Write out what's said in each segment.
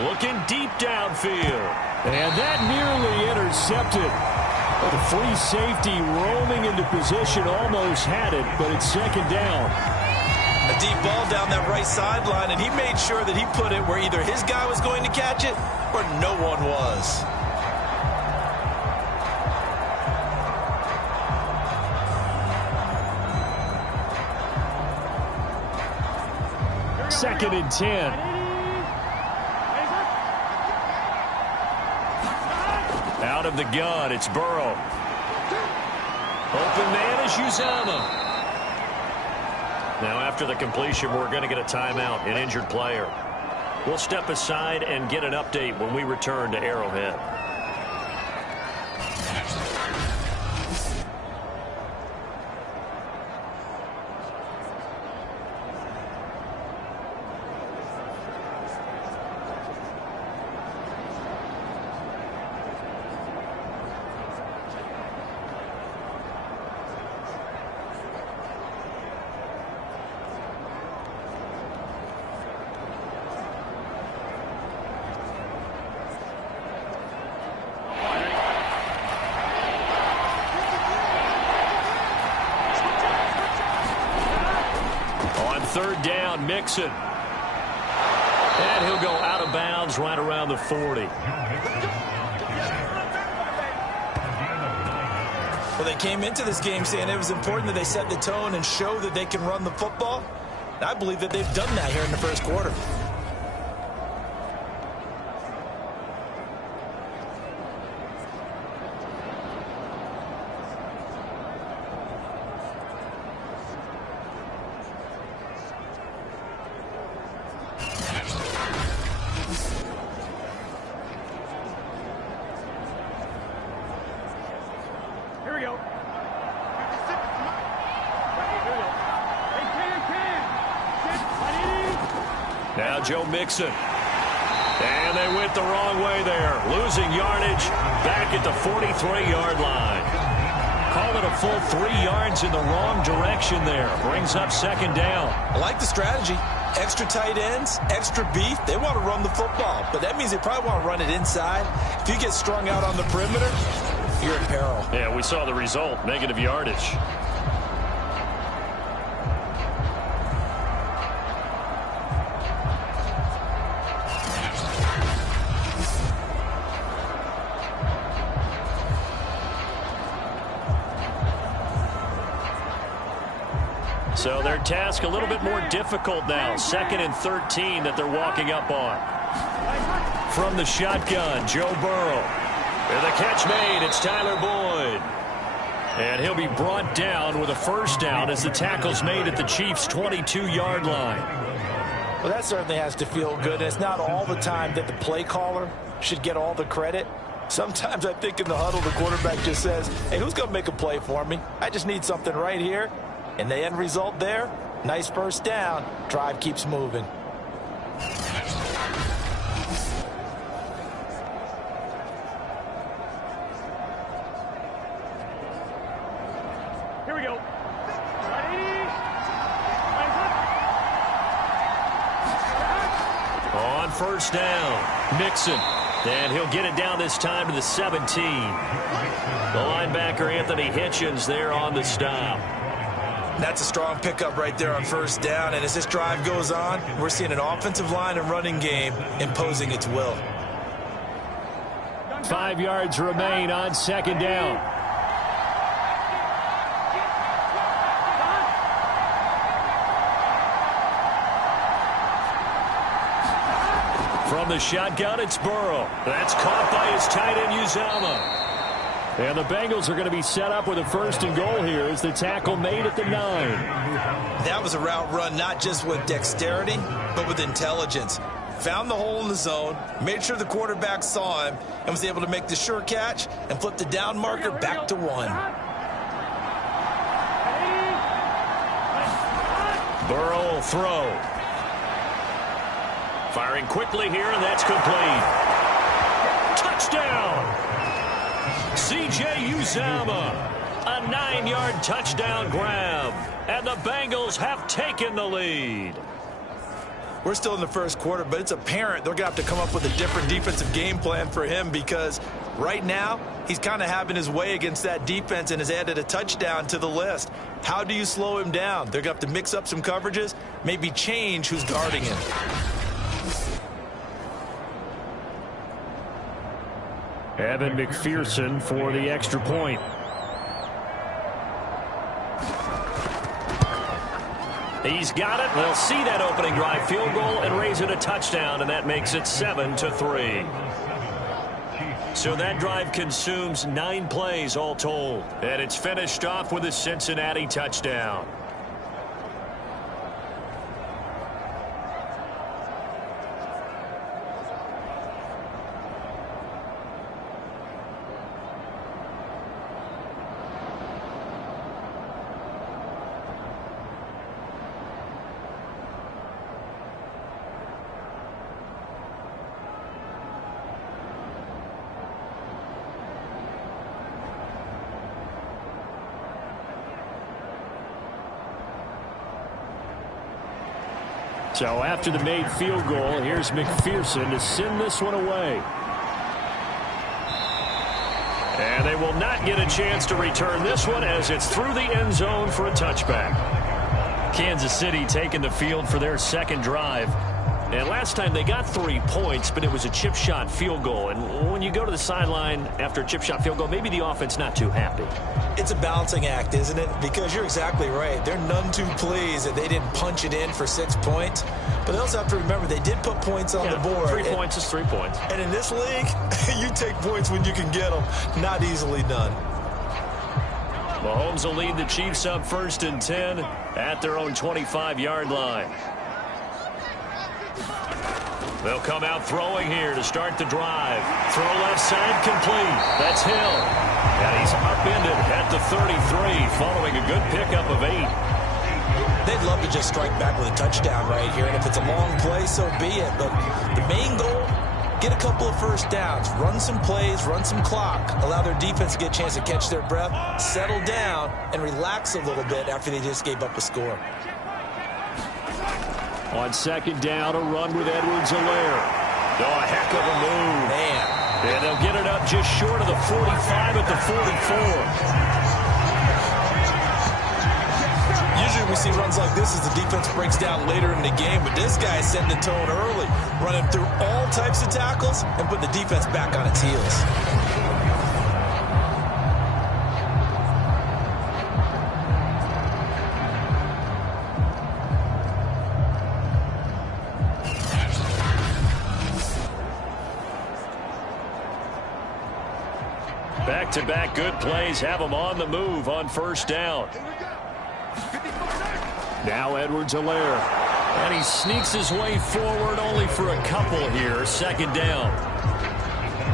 Looking deep downfield. And that nearly intercepted. The free safety roaming into position almost had it, but it's second down. A deep ball down that right sideline, and he made sure that he put it where either his guy was going to catch it or no one was. Second and 10. Out of the gun, it's Burrow. Open man is Uzama. Now after the completion, we're going to get a timeout, an injured player. We'll step aside and get an update when we return to Arrowhead. Third down, Mixon. And he'll go out of bounds right around the 40. Well, they came into this game saying it was important that they set the tone and show that they can run the football. And I believe that they've done that here in the first quarter. Now Joe Mixon. And they went the wrong way there. Losing yardage back at the 43-yard line. Call it a full 3 yards in the wrong direction there. Brings up second down. I like the strategy. Extra tight ends, extra beef. They want to run the football, but that means they probably want to run it inside. If you get strung out on the perimeter, you're in peril. Yeah, we saw the result. Negative yardage. So their task a little bit more difficult now. 2nd and 13 that they're walking up on. From the shotgun, Joe Burrow. And the catch made, it's Tyler Boyd. And he'll be brought down with a first down as the tackle's made at the Chiefs' 22-yard line. Well, that certainly has to feel good. It's not all the time that the play caller should get all the credit. Sometimes I think in the huddle, the quarterback just says, hey, who's going to make a play for me? I just need something right here. And the end result there, nice first down. Drive keeps moving. Here we go. On first down, Mixon. And he'll get it down this time to the 17. The linebacker, Anthony Hitchens, there on the stop. That's a strong pickup right there on first down. And as this drive goes on, we're seeing an offensive line and running game imposing its will. 5 yards remain on second down. From the shotgun, it's Burrow. That's caught by his tight end, Uzama. And the Bengals are going to be set up with a first and goal here as the tackle made at the 9. That was a route run not just with dexterity, but with intelligence. Found the hole in the zone, made sure the quarterback saw him, and was able to make the sure catch and flip the down marker back to 1. Burrow will throw. Firing quickly here, and that's complete. Touchdown! C.J. Uzama, a 9-yard touchdown grab, and the Bengals have taken the lead. we're still in the first quarter, but it's apparent they're going to have to come up with a different defensive game plan for him because right now he's kind of having his way against that defense and has added a touchdown to the list. How do you slow him down? They're going to have to mix up some coverages, maybe change who's guarding him. Evan McPherson for the extra point. He's got it. They'll see that opening drive field goal and raise it a touchdown, and that makes it 7-3. So that drive consumes 9 plays all told, and it's finished off with a Cincinnati touchdown. So after the made field goal, here's McPherson to send this one away. And they will not get a chance to return this one as it's through the end zone for a touchback. Kansas City taking the field for their second drive. And last time they got 3 points, but it was a chip shot field goal. And when you go to the sideline after a chip shot field goal, maybe the offense not too happy. It's a balancing act, isn't it? Because you're exactly right. They're none too pleased that they didn't punch it in for 6 points. But they also have to remember they did put points on the board. 3 points is 3 points. And in this league, you take points when you can get them. Not easily done. Mahomes will lead the Chiefs up 1st and 10 at their own 25-yard line. They'll come out throwing here to start the drive. Throw left side complete. That's Hill. And he's upended at the 33 following a good pickup of 8. They'd love to just strike back with a touchdown right here. And if it's a long play, so be it. But the main goal, get a couple of first downs. Run some plays, run some clock. Allow their defense to get a chance to catch their breath, settle down, and relax a little bit after they just gave up a score. On 2nd down, a run with Edwards-Helaire. Oh, a heck of a move. Man. And they'll get it up just short of the 45 at the 44. Usually we see runs like this as the defense breaks down later in the game, but this guy is setting the tone early, running through all types of tackles and putting the defense back on its heels. Back-to-back good plays have them on the move on 1st down. Now Edwards-Helaire. And he sneaks his way forward only for a couple here. 2nd down.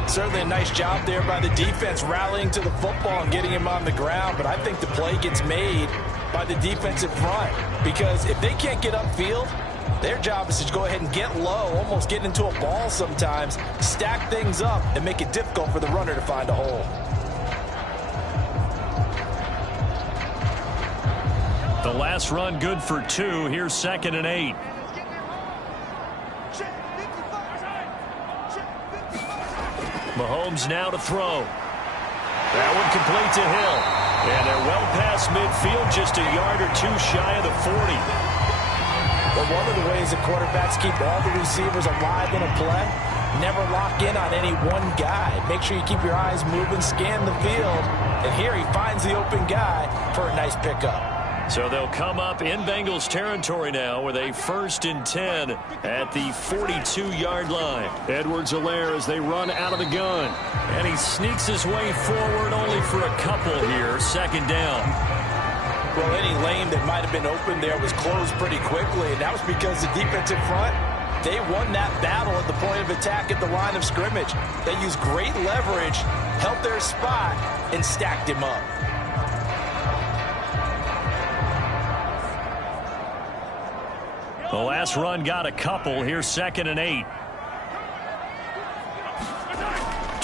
Certainly a nice job there by the defense rallying to the football and getting him on the ground. But I think the play gets made by the defensive front. Because if they can't get upfield, their job is to go ahead and get low, almost get into a ball sometimes, stack things up, and make it difficult for the runner to find a hole. The last run good for 2. Here's 2nd and 8. Mahomes now to throw. That one complete to Hill. And they're well past midfield, just a yard or 2 shy of the 40. But one of the ways that quarterbacks keep all the receivers alive in a play, never lock in on any one guy. Make sure you keep your eyes moving, scan the field. And here he finds the open guy for a nice pickup. So they'll come up in Bengals territory now with a 1st and 10 at the 42-yard line. Edwards-Helaire as they run out of the gun. And he sneaks his way forward only for a couple here. 2nd down. Well, any lane that might have been open there was closed pretty quickly, and that was because the defensive front, they won that battle at the point of attack at the line of scrimmage. They used great leverage, held their spot, and stacked him up. The last run got a couple. Here's 2nd and 8.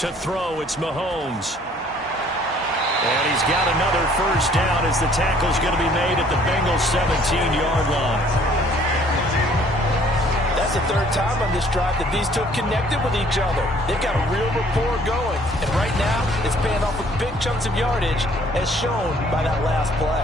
To throw, it's Mahomes. And he's got another 1st down as the tackle's going to be made at the Bengals 17-yard line. That's the third time on this drive that these two have connected with each other. They've got a real rapport going. And right now, it's paying off with big chunks of yardage, as shown by that last play.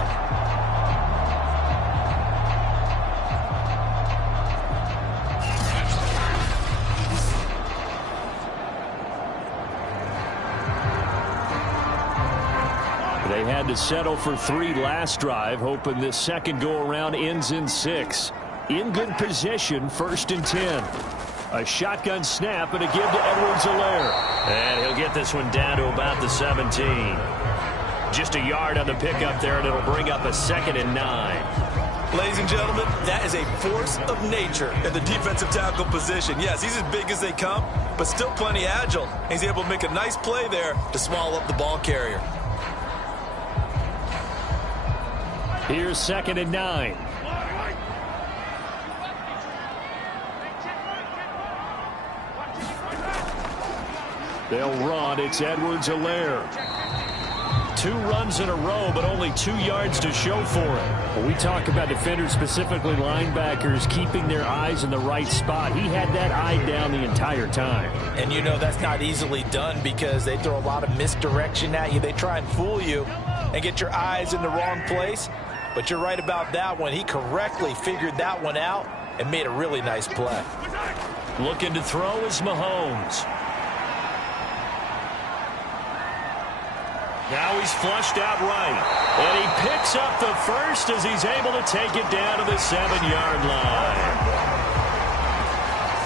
They had to settle for 3 last drive, hoping this second go-around ends in 6. In good position, 1st and 10. A shotgun snap and a give to Edwards-Helaire. And he'll get this one down to about the 17. Just a yard on the pickup there, and it'll bring up a 2nd and 9. Ladies and gentlemen, that is a force of nature at the defensive tackle position. Yes, he's as big as they come, but still plenty agile. He's able to make a nice play there to swallow up the ball carrier. Here's 2nd and 9. They'll run. It's Edwards-Helaire. 2 runs in a row, but only 2 yards to show for it. When we talk about defenders, specifically linebackers, keeping their eyes in the right spot, he had that eye down the entire time. And you know that's not easily done because they throw a lot of misdirection at you. They try and fool you and get your eyes in the wrong place. But you're right about that one. He correctly figured that one out and made a really nice play. Looking to throw is Mahomes. Now he's flushed out right. And he picks up the first as he's able to take it down to the 7-yard line.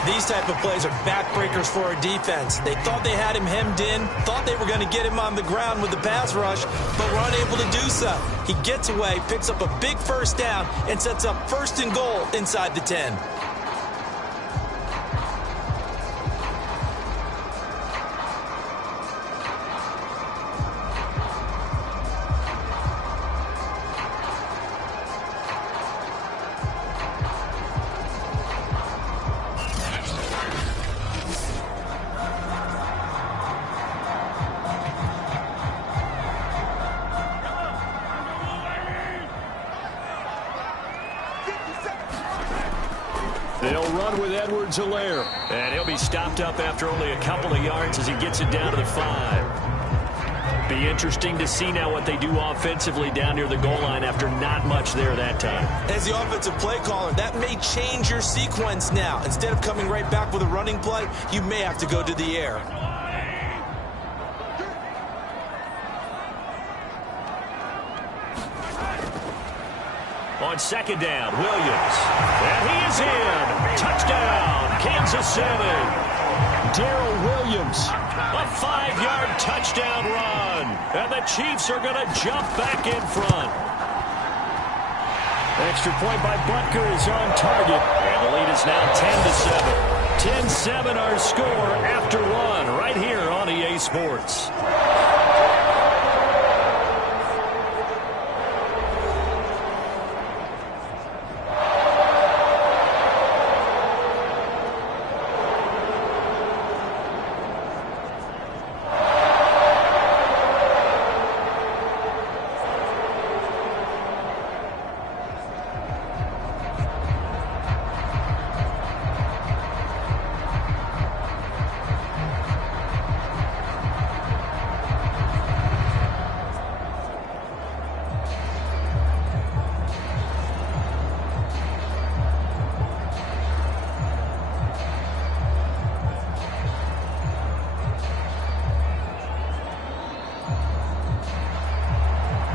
These type of plays are backbreakers for a defense. They thought they had him hemmed in, thought they were going to get him on the ground with the pass rush, but were unable to do so. He gets away, picks up a big first down, and sets up 1st and goal inside the 10. They'll run with Edwards-Helaire. And he'll be stopped up after only a couple of yards as he gets it down to the 5. Be interesting to see now what they do offensively down near the goal line after not much there that time. As the offensive play caller, that may change your sequence now. Instead of coming right back with a running play, you may have to go to the air. On 2nd down, Williams. And he is in. Touchdown, Kansas City. Darrell Williams. A 5-yard touchdown run. And the Chiefs are going to jump back in front. Extra point by Butker is on target. And the lead is now 10-7. 10-7 our score after 1 right here on EA Sports.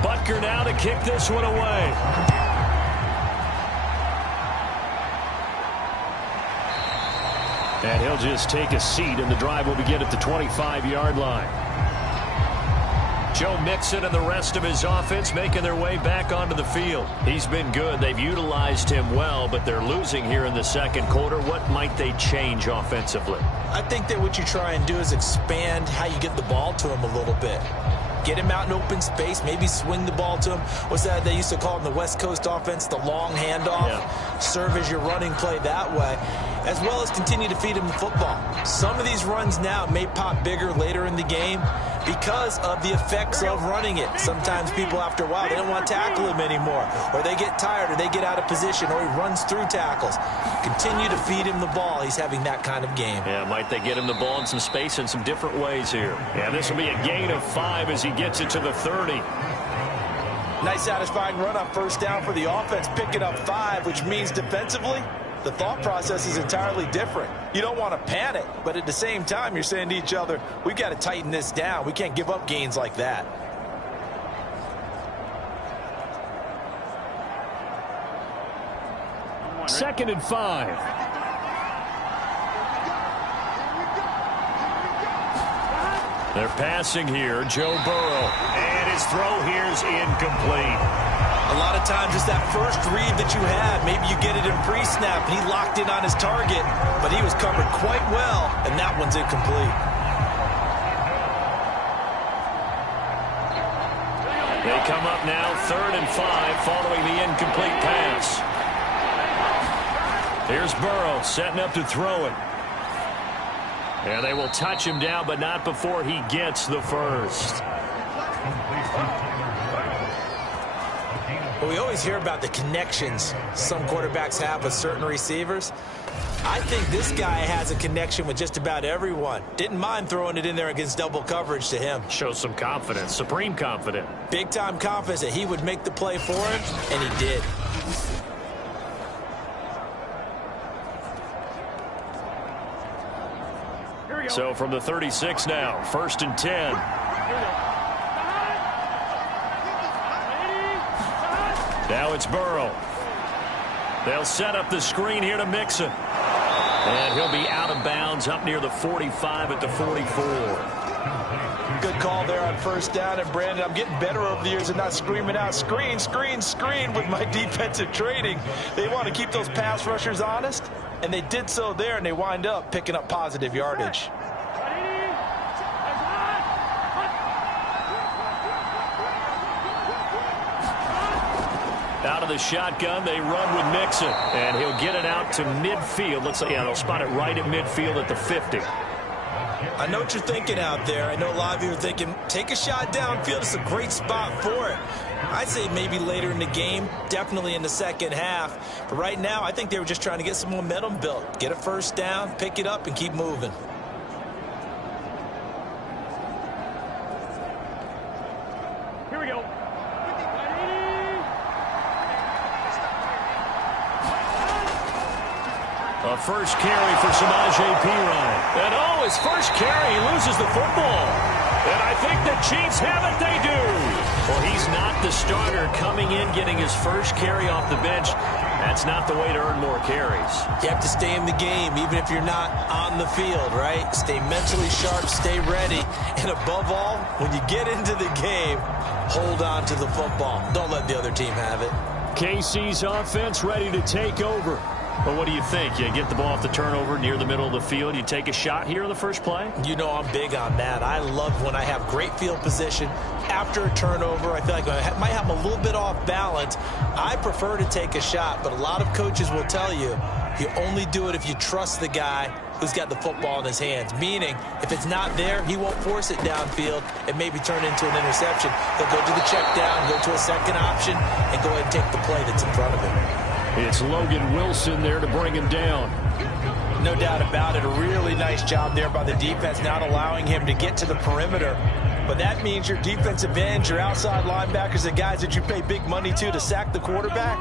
Butker now to kick this one away. And he'll just take a seat, and the drive will begin at the 25-yard line. Joe Mixon and the rest of his offense making their way back onto the field. He's been good. They've utilized him well, but they're losing here in the second quarter. What might they change offensively? I think that what you try and do is expand how you get the ball to him a little bit. Get him out in open space, maybe swing the ball to him. What's that they used to call in the West Coast offense, the long handoff? Yeah. Serve as your running play that way. as well as continue to feed him the football. Some of these runs now may pop bigger later in the game because of the effects of running it. Sometimes people, after a while, they don't want to tackle him anymore, or they get tired, or they get out of position, or he runs through tackles. Continue to feed him the ball. He's having that kind of game. Yeah, might they get him the ball in some space in some different ways here. Yeah, this will be a gain of 5 as he gets it to the 30. Nice satisfying run on first down for the offense, picking up 5, which means defensively, the thought process is entirely different. You don't want to panic, but at the same time, you're saying to each other, we've got to tighten this down. We can't give up gains like that. Second and 5. They're passing here. Joe Burrow. And his throw here is incomplete. A lot of times it's that first read that you have. Maybe you get it in pre-snap. He locked in on his target, but he was covered quite well, and that one's incomplete. They come up now, 3rd and 5, following the incomplete pass. Here's Burrow setting up to throw it. And they will touch him down, but not before he gets the first. Well, we always hear about the connections some quarterbacks have with certain receivers. I think this guy has a connection with just about everyone. Didn't mind throwing it in there against double coverage to him. Shows some confidence, supreme confidence. Big-time confidence that he would make the play for him, and he did. So from the 36 now, 1st and 10. Now it's Burrow. They'll set up the screen here to Mixon. And he'll be out of bounds up near the 45 at the 44. Good call there on first down. And, Brandon, I'm getting better over the years and not screaming out, screen, screen, screen with my defensive training. They want to keep those pass rushers honest, and they did so there, and they wind up picking up positive yardage. Out of the shotgun, they run with Mixon, and he'll get it out to midfield. Looks like, yeah, they'll spot it right at midfield at the 50. I know what you're thinking out there. I know a lot of you are thinking, take a shot downfield. It's a great spot for it. I'd say maybe later in the game, definitely in the second half. But right now, I think they were just trying to get some momentum built. Get a first down, pick it up, and keep moving. Here we go. A first carry for Samaje Perine. And oh, his first carry, he loses the football. And I think the Chiefs have it, they do. Well, he's not the starter coming in, getting his first carry off the bench. That's not the way to earn more carries. You have to stay in the game, even if you're not on the field, right? Stay mentally sharp, stay ready. And above all, when you get into the game, hold on to the football. Don't let the other team have it. KC's offense ready to take over. But what do you think? You get the ball off the turnover near the middle of the field. You take a shot here in the first play? You know I'm big on that. I love when I have great field position. After a turnover, I feel like I might have a little bit off balance. I prefer to take a shot, but a lot of coaches will tell you, you only do it if you trust the guy who's got the football in his hands. Meaning, if it's not there, he won't force it downfield and maybe turn into an interception. He'll go to the check down, go to a second option, and go ahead and take the play that's in front of him. It's Logan Wilson there to bring him down. No doubt about it. A really nice job there by the defense, not allowing him to get to the perimeter. But that means your defensive ends, your outside linebackers, the guys that you pay big money to sack the quarterback,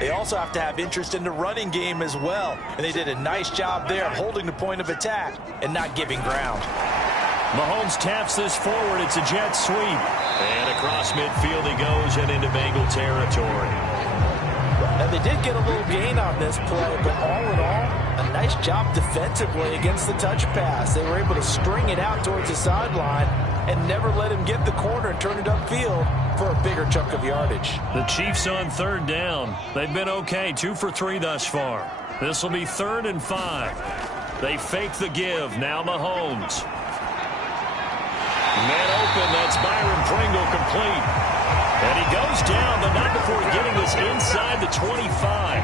they also have to have interest in the running game as well. And they did a nice job there of holding the point of attack and not giving ground. Mahomes taps this forward. It's a jet sweep. And across midfield he goes and into Bengal territory. Now, they did get a little gain on this play, but all in all, a nice job defensively against the touch pass. They were able to string it out towards the sideline and never let him get the corner and turn it upfield for a bigger chunk of yardage. The Chiefs on third down. They've been okay, 2 for 3 thus far. This will be 3rd and 5. They fake the give. Now Mahomes. Man open. That's Byron Pringle complete. And he goes down, but not before getting this inside the 25.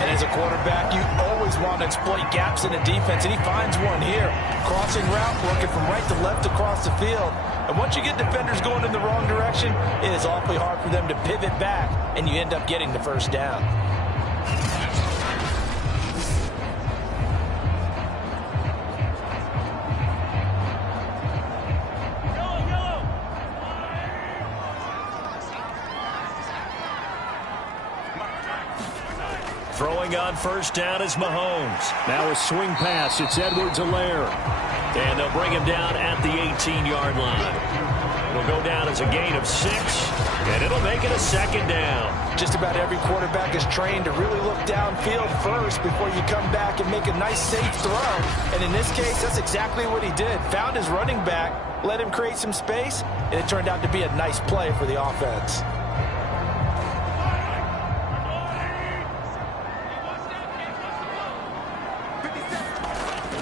And as a quarterback, you always always want to exploit gaps in the defense, and he finds one here. Crossing route, working from right to left across the field. And once you get defenders going in the wrong direction, it is awfully hard for them to pivot back, and you end up getting the first down. Throwing on first down is Mahomes. Now a swing pass. It's Edwards-Helaire. And they'll bring him down at the 18-yard line. It'll go down as a gain of 6, and it'll make it a second down. Just about every quarterback is trained to really look downfield first before you come back and make a nice, safe throw. And in this case, that's exactly what he did. Found his running back, let him create some space, and it turned out to be a nice play for the offense.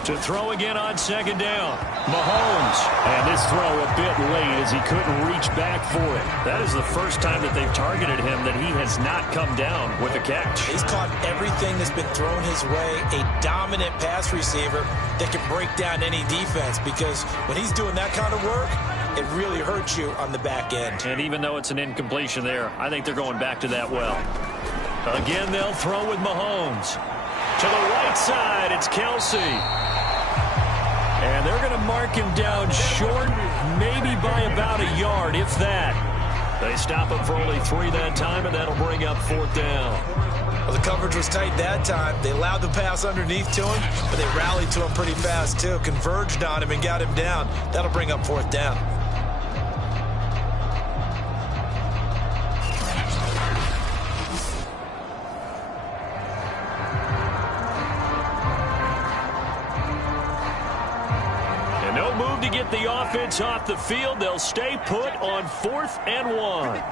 To throw again on second down. Mahomes. And this throw a bit late as he couldn't reach back for it. That is the first time that they've targeted him that he has not come down with a catch. He's caught everything that's been thrown his way. A dominant pass receiver that can break down any defense, because when he's doing that kind of work, it really hurts you on the back end. And even though it's an incompletion there, I think they're going back to that well. Again, they'll throw with Mahomes. To the right side, it's Kelsey. And they're going to mark him down short, maybe by about a yard, if that. They stop him for only 3 that time, and that'll bring up 4th down. Well, the coverage was tight that time. They allowed the pass underneath to him, but they rallied to him pretty fast, too. Converged on him and got him down. That'll bring up 4th down. To get the offense off the field, they'll stay put on 4th and 1.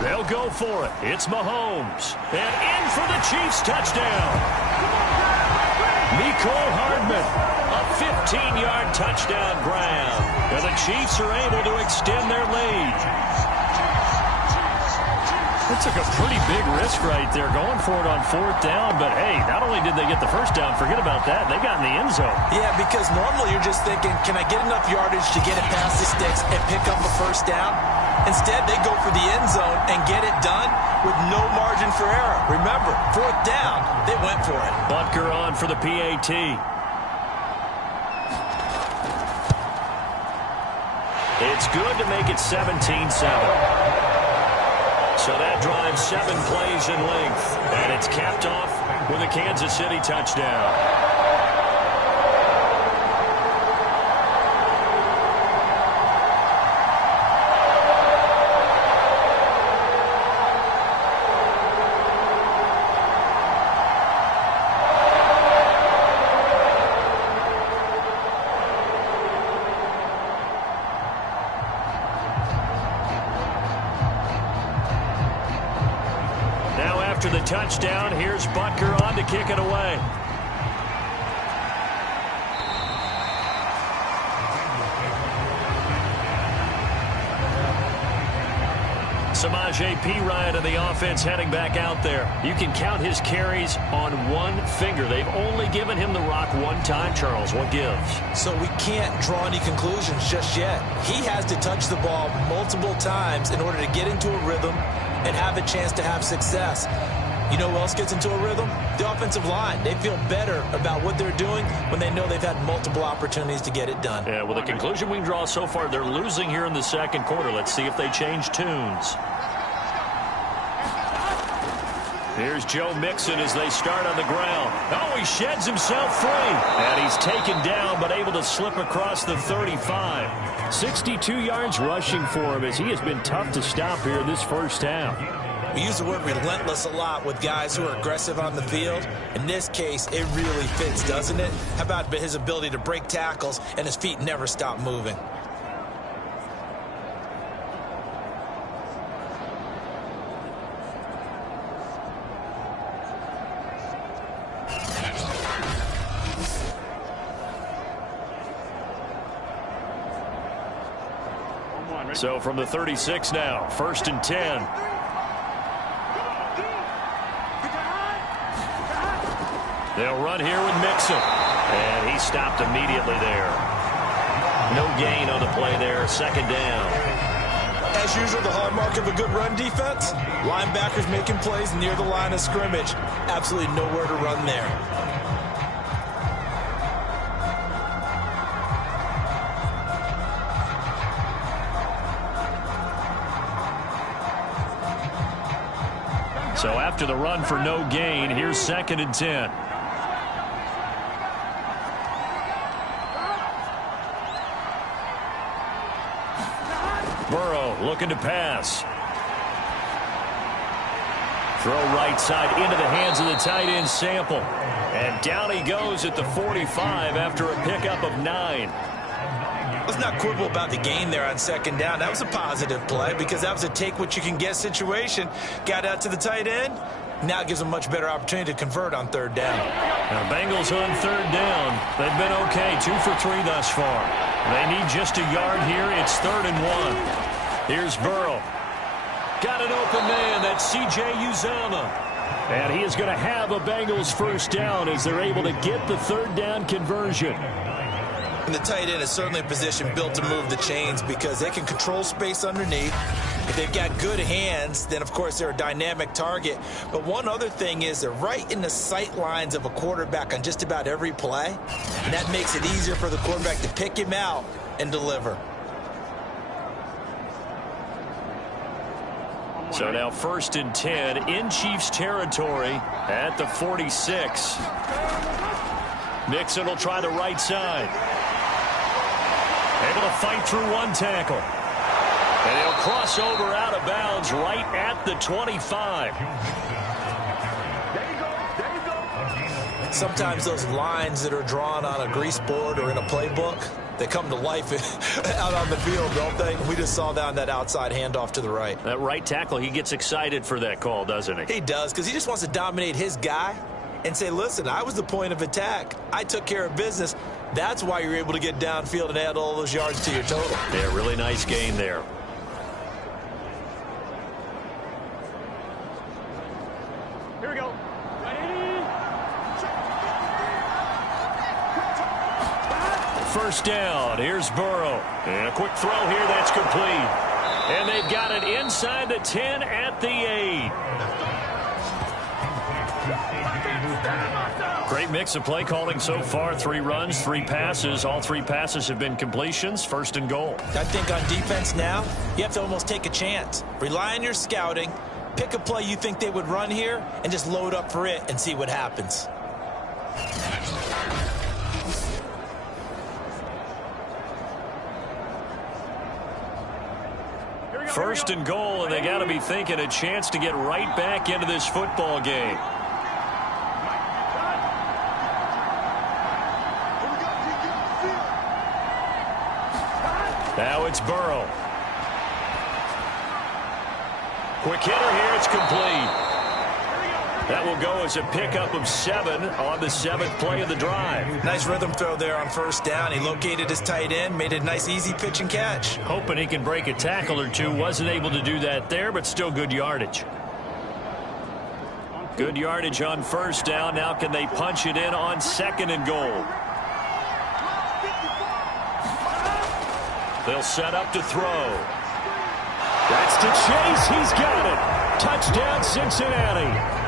They'll go for it. It's Mahomes. And in for the Chiefs touchdown. Mecole Hardman, a 15-yard touchdown grab. And the Chiefs are able to extend their lead. They took a pretty big risk right there going for it on 4th down. But, hey, not only did they get the first down, forget about that, they got in the end zone. Yeah, because normally you're just thinking, can I get enough yardage to get it past the sticks and pick up a first down? Instead, they go for the end zone and get it done with no margin for error. Remember, 4th down, they went for it. Butker on for the PAT. It's good to make it 17-7. So that drives 7 plays in length. And it's capped off with a Kansas City touchdown. After the touchdown, here's Butker on to kick it away. Samaje Perine of the offense heading back out there. You can count his carries on one finger. They've only given him the rock one time, Charles. What gives? So we can't draw any conclusions just yet. He has to touch the ball multiple times in order to get into a rhythm and have a chance to have success. You know who else gets into a rhythm? The offensive line. They feel better about what they're doing when they know they've had multiple opportunities to get it done. Yeah, well, the conclusion we can draw so far, they're losing here in the second quarter. Let's see if they change tunes. Here's Joe Mixon as they start on the ground. Oh, he sheds himself free. And he's taken down, but able to slip across the 35. 62 yards rushing for him as he has been tough to stop here in this first half. We use the word relentless a lot with guys who are aggressive on the field. In this case, it really fits, doesn't it? How about his ability to break tackles and his feet never stop moving? So from the 36 now, 1st and 10. They'll run here with Mixon. And he stopped immediately there. No gain on the play there. Second down. As usual, the hallmark of a good run defense, linebackers making plays near the line of scrimmage. Absolutely nowhere to run there. So after the run for no gain, here's 2nd and 10. Burrow looking to pass. Throw right side into the hands of the tight end Sample. And down he goes at the 45 after a pickup of 9. Let's not quibble about the gain there on 2nd down. That was a positive play because that was a take-what-you-can-get situation. Got out to the tight end. Now it gives them a much better opportunity to convert on 3rd down. Now Bengals on 3rd down. They've been okay, 2 for 3 thus far. They need just a yard here. It's 3rd and 1. Here's Burrow. Got an open man. That's C.J. Uzomah. And he is going to have a Bengals 1st down as they're able to get the 3rd down conversion. And the tight end is certainly a position built to move the chains because they can control space underneath. If they've got good hands, then, of course, they're a dynamic target. But one other thing is they're right in the sight lines of a quarterback on just about every play. And that makes it easier for the quarterback to pick him out and deliver. So now 1st and 10 in Chiefs territory at the 46. Mixon will try the right side. Able to fight through one tackle. And he'll cross over out of bounds right at the 25. Sometimes those lines that are drawn on a grease board or in a playbook, they come to life out on the field, don't they? We just saw that on that outside handoff to the right. That right tackle, he gets excited for that call, doesn't he? He does, because he just wants to dominate his guy and say, listen, I was the point of attack. I took care of business. That's why you're able to get downfield and add all those yards to your total. Yeah, really nice gain there. Here we go. First down. Here's Burrow. And a quick throw here. That's complete. And they've got it inside the 10 at the 8. Great mix of play calling so far. 3 runs, 3 passes. All 3 passes have been completions. 1st and goal. I think on defense now, you have to almost take a chance. Rely on your scouting. Pick a play you think they would run here and just load up for it and see what happens. First and goal, and they got to be thinking a chance to get right back into this football game. Now it's Burrow. Quick hitter here, it's complete. That will go as a pickup of 7 on the 7th play of the drive. Nice rhythm throw there on 1st down. He located his tight end, made a nice easy pitch and catch. Hoping he can break a tackle or two. Wasn't able to do that there, but still good yardage. Good yardage on 1st down. Now can they punch it in on 2nd and goal? They'll set up to throw. That's to Chase. He's got it. Touchdown, Cincinnati.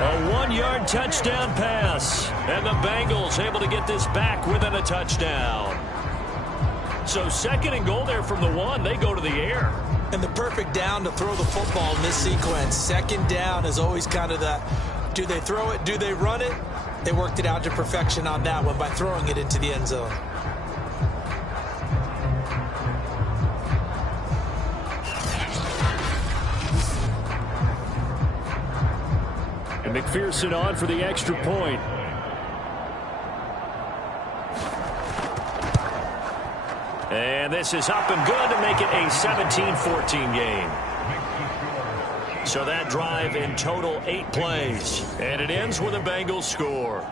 A 1-yard touchdown pass. And the Bengals able to get this back within a touchdown. So 2nd and goal there from the 1. They go to the air. And the perfect down to throw the football in this sequence. 2nd down is always kind of the, do they throw it, do they run it? They worked it out to perfection on that one by throwing it into the end zone. And McPherson on for the extra point. And this is up and good to make it a 17-14 game. So that drive in total 8 plays. And it ends with a Bengals score.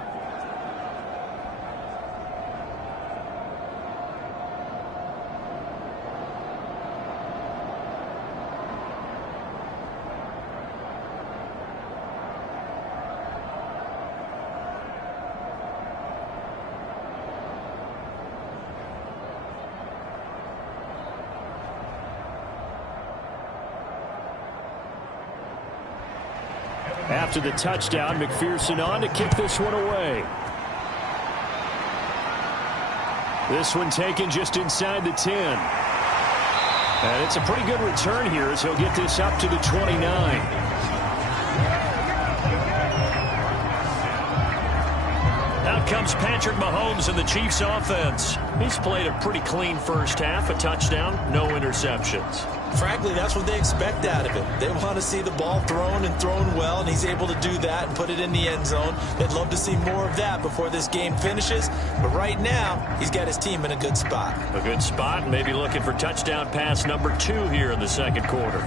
After the touchdown, McPherson on to kick this one away. This one taken just inside the 10. And it's a pretty good return here as he'll get this up to the 29. Out comes Patrick Mahomes in the Chiefs offense. He's played a pretty clean first half, a touchdown, no interceptions. Frankly, that's what they expect out of him. They want to see the ball thrown and thrown well, and he's able to do that and put it in the end zone. They'd love to see more of that before this game finishes. But right now, he's got his team in a good spot. A good spot, and maybe looking for touchdown pass number 2 here in the second quarter.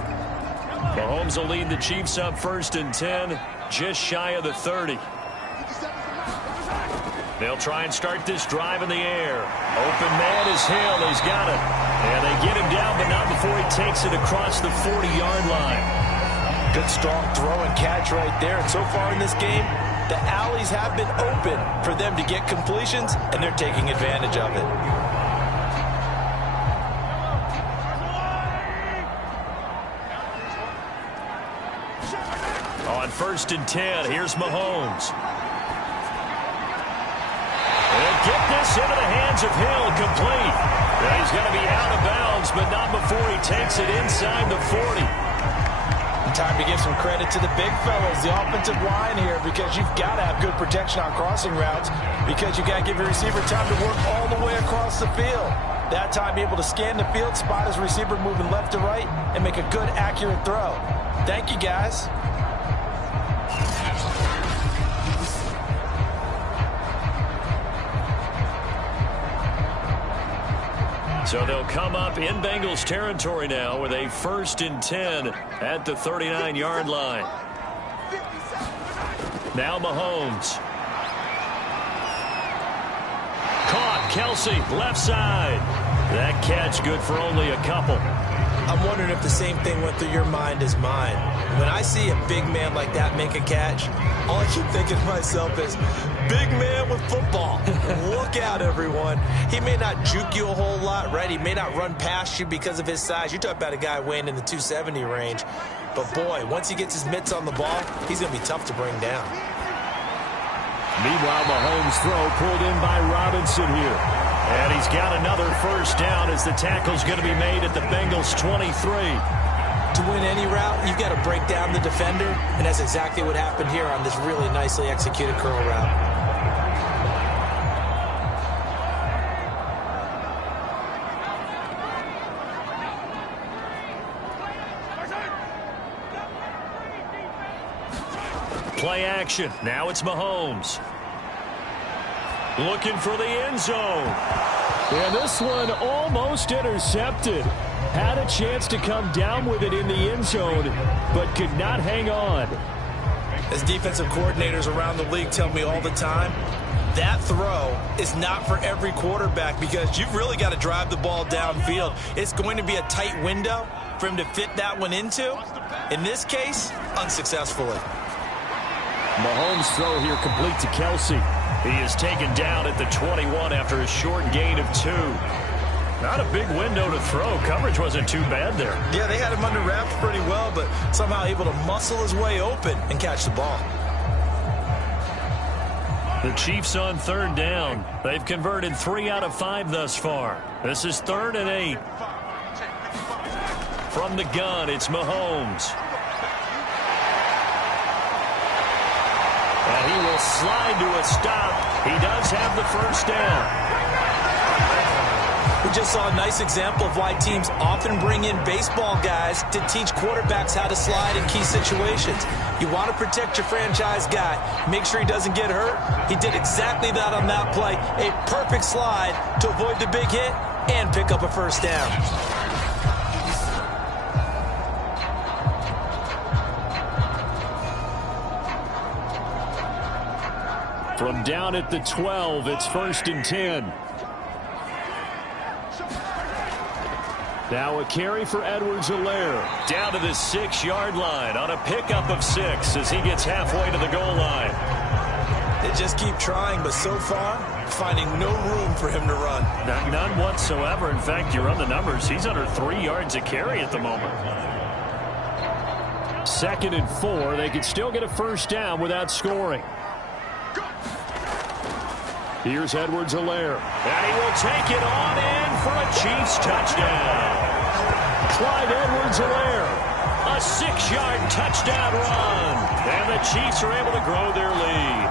Mahomes will lead the Chiefs up 1st and 10, just shy of the 30. They'll try and start this drive in the air. Open man is Hill. He's got it. And they get him down, but not before he takes it across the 40-yard line. Good strong throw and catch right there. And so far in this game, the alleys have been open for them to get completions, and they're taking advantage of it. On 1st and 10, here's Mahomes. Get this into the hands of Hill, complete. Yeah, he's going to be out of bounds, but not before he takes it inside the 40. Time to give some credit to the big fellas, the offensive line here, because you've got to have good protection on crossing routes, because you've got to give your receiver time to work all the way across the field. That time, be able to scan the field, spot his receiver moving left to right, and make a good, accurate throw. Thank you, guys. So they'll come up in Bengals territory now with a 1st and 10 at the 39-yard line. Now Mahomes. Caught. Kelsey, left side. That catch good for only a couple. I'm wondering if the same thing went through your mind as mine. When I see a big man like that make a catch, all I keep thinking to myself is, big man with football. Look out, everyone. He may not juke you a whole lot, right? He may not run past you because of his size. You talk about a guy weighing in the 270 range. But, boy, once he gets his mitts on the ball, he's going to be tough to bring down. Meanwhile, Mahomes' throw pulled in by Robinson here. And he's got another 1st down as the tackle's going to be made at the Bengals' 23. To win any route, you've got to break down the defender, and that's exactly what happened here on this really nicely executed curl route. Play action. Now it's Mahomes. Looking for the end zone. And this one almost intercepted. Had a chance to come down with it in the end zone, but could not hang on. As defensive coordinators around the league tell me all the time, that throw is not for every quarterback because you've really got to drive the ball downfield. It's going to be a tight window for him to fit that one into. In this case, unsuccessfully. Mahomes' throw here complete to Kelsey. He is taken down at the 21 after a short gain of 2. Not a big window to throw. Coverage wasn't too bad there. Yeah, they had him under wraps pretty well, but somehow able to muscle his way open and catch the ball. The Chiefs on 3rd down. They've converted 3 out of 5 thus far. This is 3rd and 8. From the gun, it's Mahomes. And he will slide to a stop. He does have the 1st down. We just saw a nice example of why teams often bring in baseball guys to teach quarterbacks how to slide in key situations. You want to protect your franchise guy. Make sure he doesn't get hurt. He did exactly that on that play. A perfect slide to avoid the big hit and pick up a 1st down. From down at the 12, it's 1st and 10. Now a carry for Edwards-Helaire. Down to the 6-yard line on a pickup of 6 as he gets halfway to the goal line. They just keep trying, but so far, finding no room for him to run. None whatsoever. In fact, you run the numbers. He's under 3 yards a carry at the moment. 2nd and 4. They could still get a first down without scoring. Here's Edwards-Helaire. And he will take it on in for a Chiefs touchdown. Clyde Edwards-Helaire. A 6-yard touchdown run. And the Chiefs are able to grow their lead.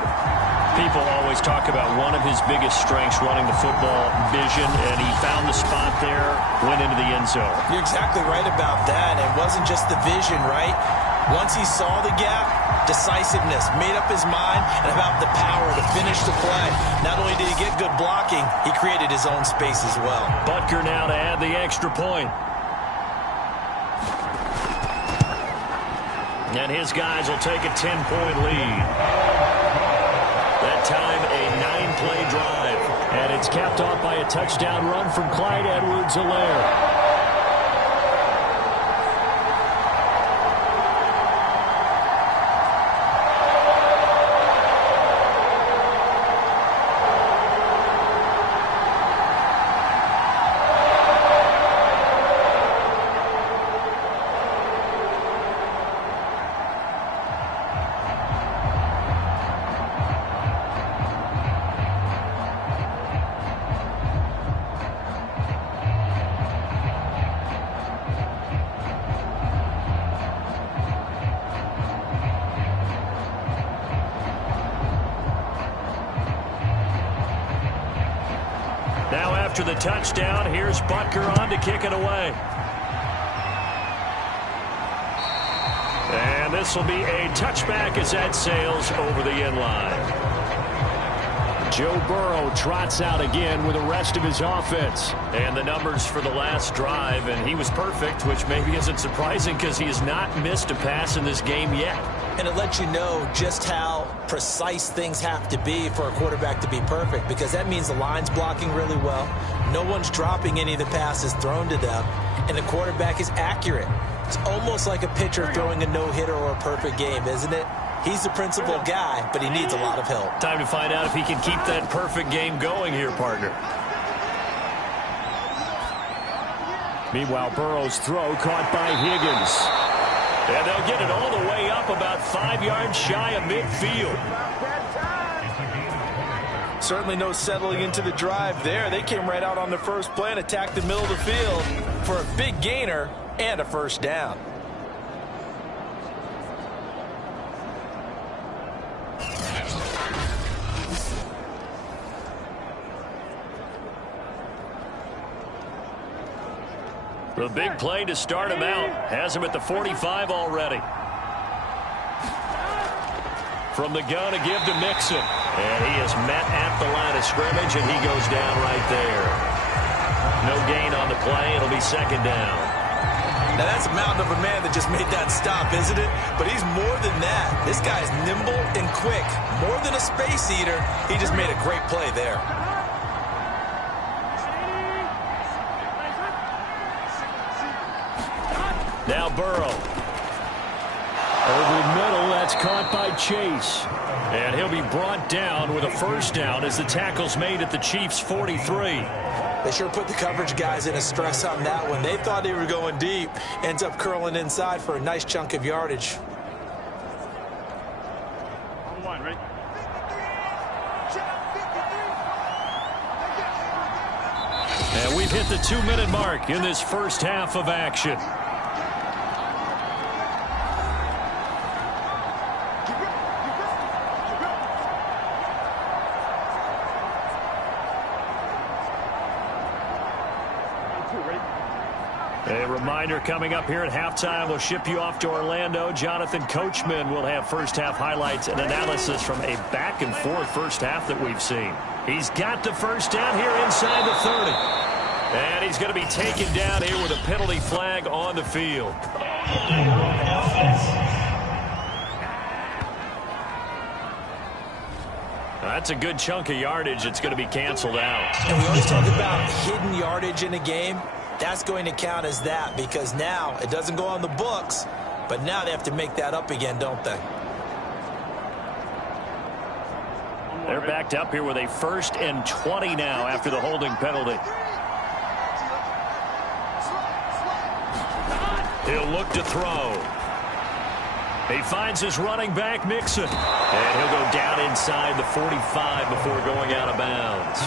People always talk about one of his biggest strengths running the football, vision, and he found the spot there, went into the end zone. You're exactly right about that. It wasn't just the vision, right? Once he saw the gap, decisiveness, made up his mind, and about the power to finish the play. Not only did he get good blocking, he created his own space as well. Butker now to add the extra point. And his guys will take a 10-point lead. That time, a 9-play drive. And it's capped off by a touchdown run from Clyde Edwards-Helaire. Now after the touchdown, here's Butker on to kick it away. And this will be a touchback as that sails over the end line. Joe Burrow trots out again with the rest of his offense. And the numbers for the last drive, and he was perfect, which maybe isn't surprising because he has not missed a pass in this game yet. And it lets you know just how precise things have to be for a quarterback to be perfect, because that means the line's blocking really well. No one's dropping any of the passes thrown to them, and the quarterback is accurate. It's almost like a pitcher throwing a no-hitter or a perfect game, isn't it? He's the principal guy, but he needs a lot of help. Time to find out if he can keep that perfect game going here, partner. Meanwhile, Burrow's throw caught by Higgins. And they'll get it all the way up about 5 yards shy of midfield. Certainly no settling into the drive there. They came right out on the first play and attacked the middle of the field for a big gainer and a first down. The big play to start him out. Has him at the 45 already. From the gun, a give to Mixon. And he is met at the line of scrimmage, and he goes down right there. No gain on the play. It'll be second down. Now, that's a mountain of a man that just made that stop, isn't it? But he's more than that. This guy's nimble and quick. More than a space eater, he just made a great play there. Now Burrow. Over the middle, that's caught by Chase. And he'll be brought down with a first down as the tackle's made at the Chiefs' 43. They sure put the coverage guys in a stress on that one. They thought they were going deep. Ends up curling inside for a nice chunk of yardage. On the line, right? And we've hit the 2-minute mark in this first half of action. A reminder coming up here at halftime. We'll ship you off to Orlando. Jonathan Coachman will have first-half highlights and analysis from a back-and-forth first half that we've seen. He's got the first down here inside the 30. And he's going to be taken down here with a penalty flag on the field. That's a good chunk of yardage. It's going to be canceled out. And we always talk about hidden yardage in a game. That's going to count as that, because now it doesn't go on the books, but now they have to make that up again, don't they? They're backed up here with a 1st and 20 now after the holding penalty. He'll look to throw. He finds his running back, Mixon. And he'll go down inside the 45 before going out of bounds.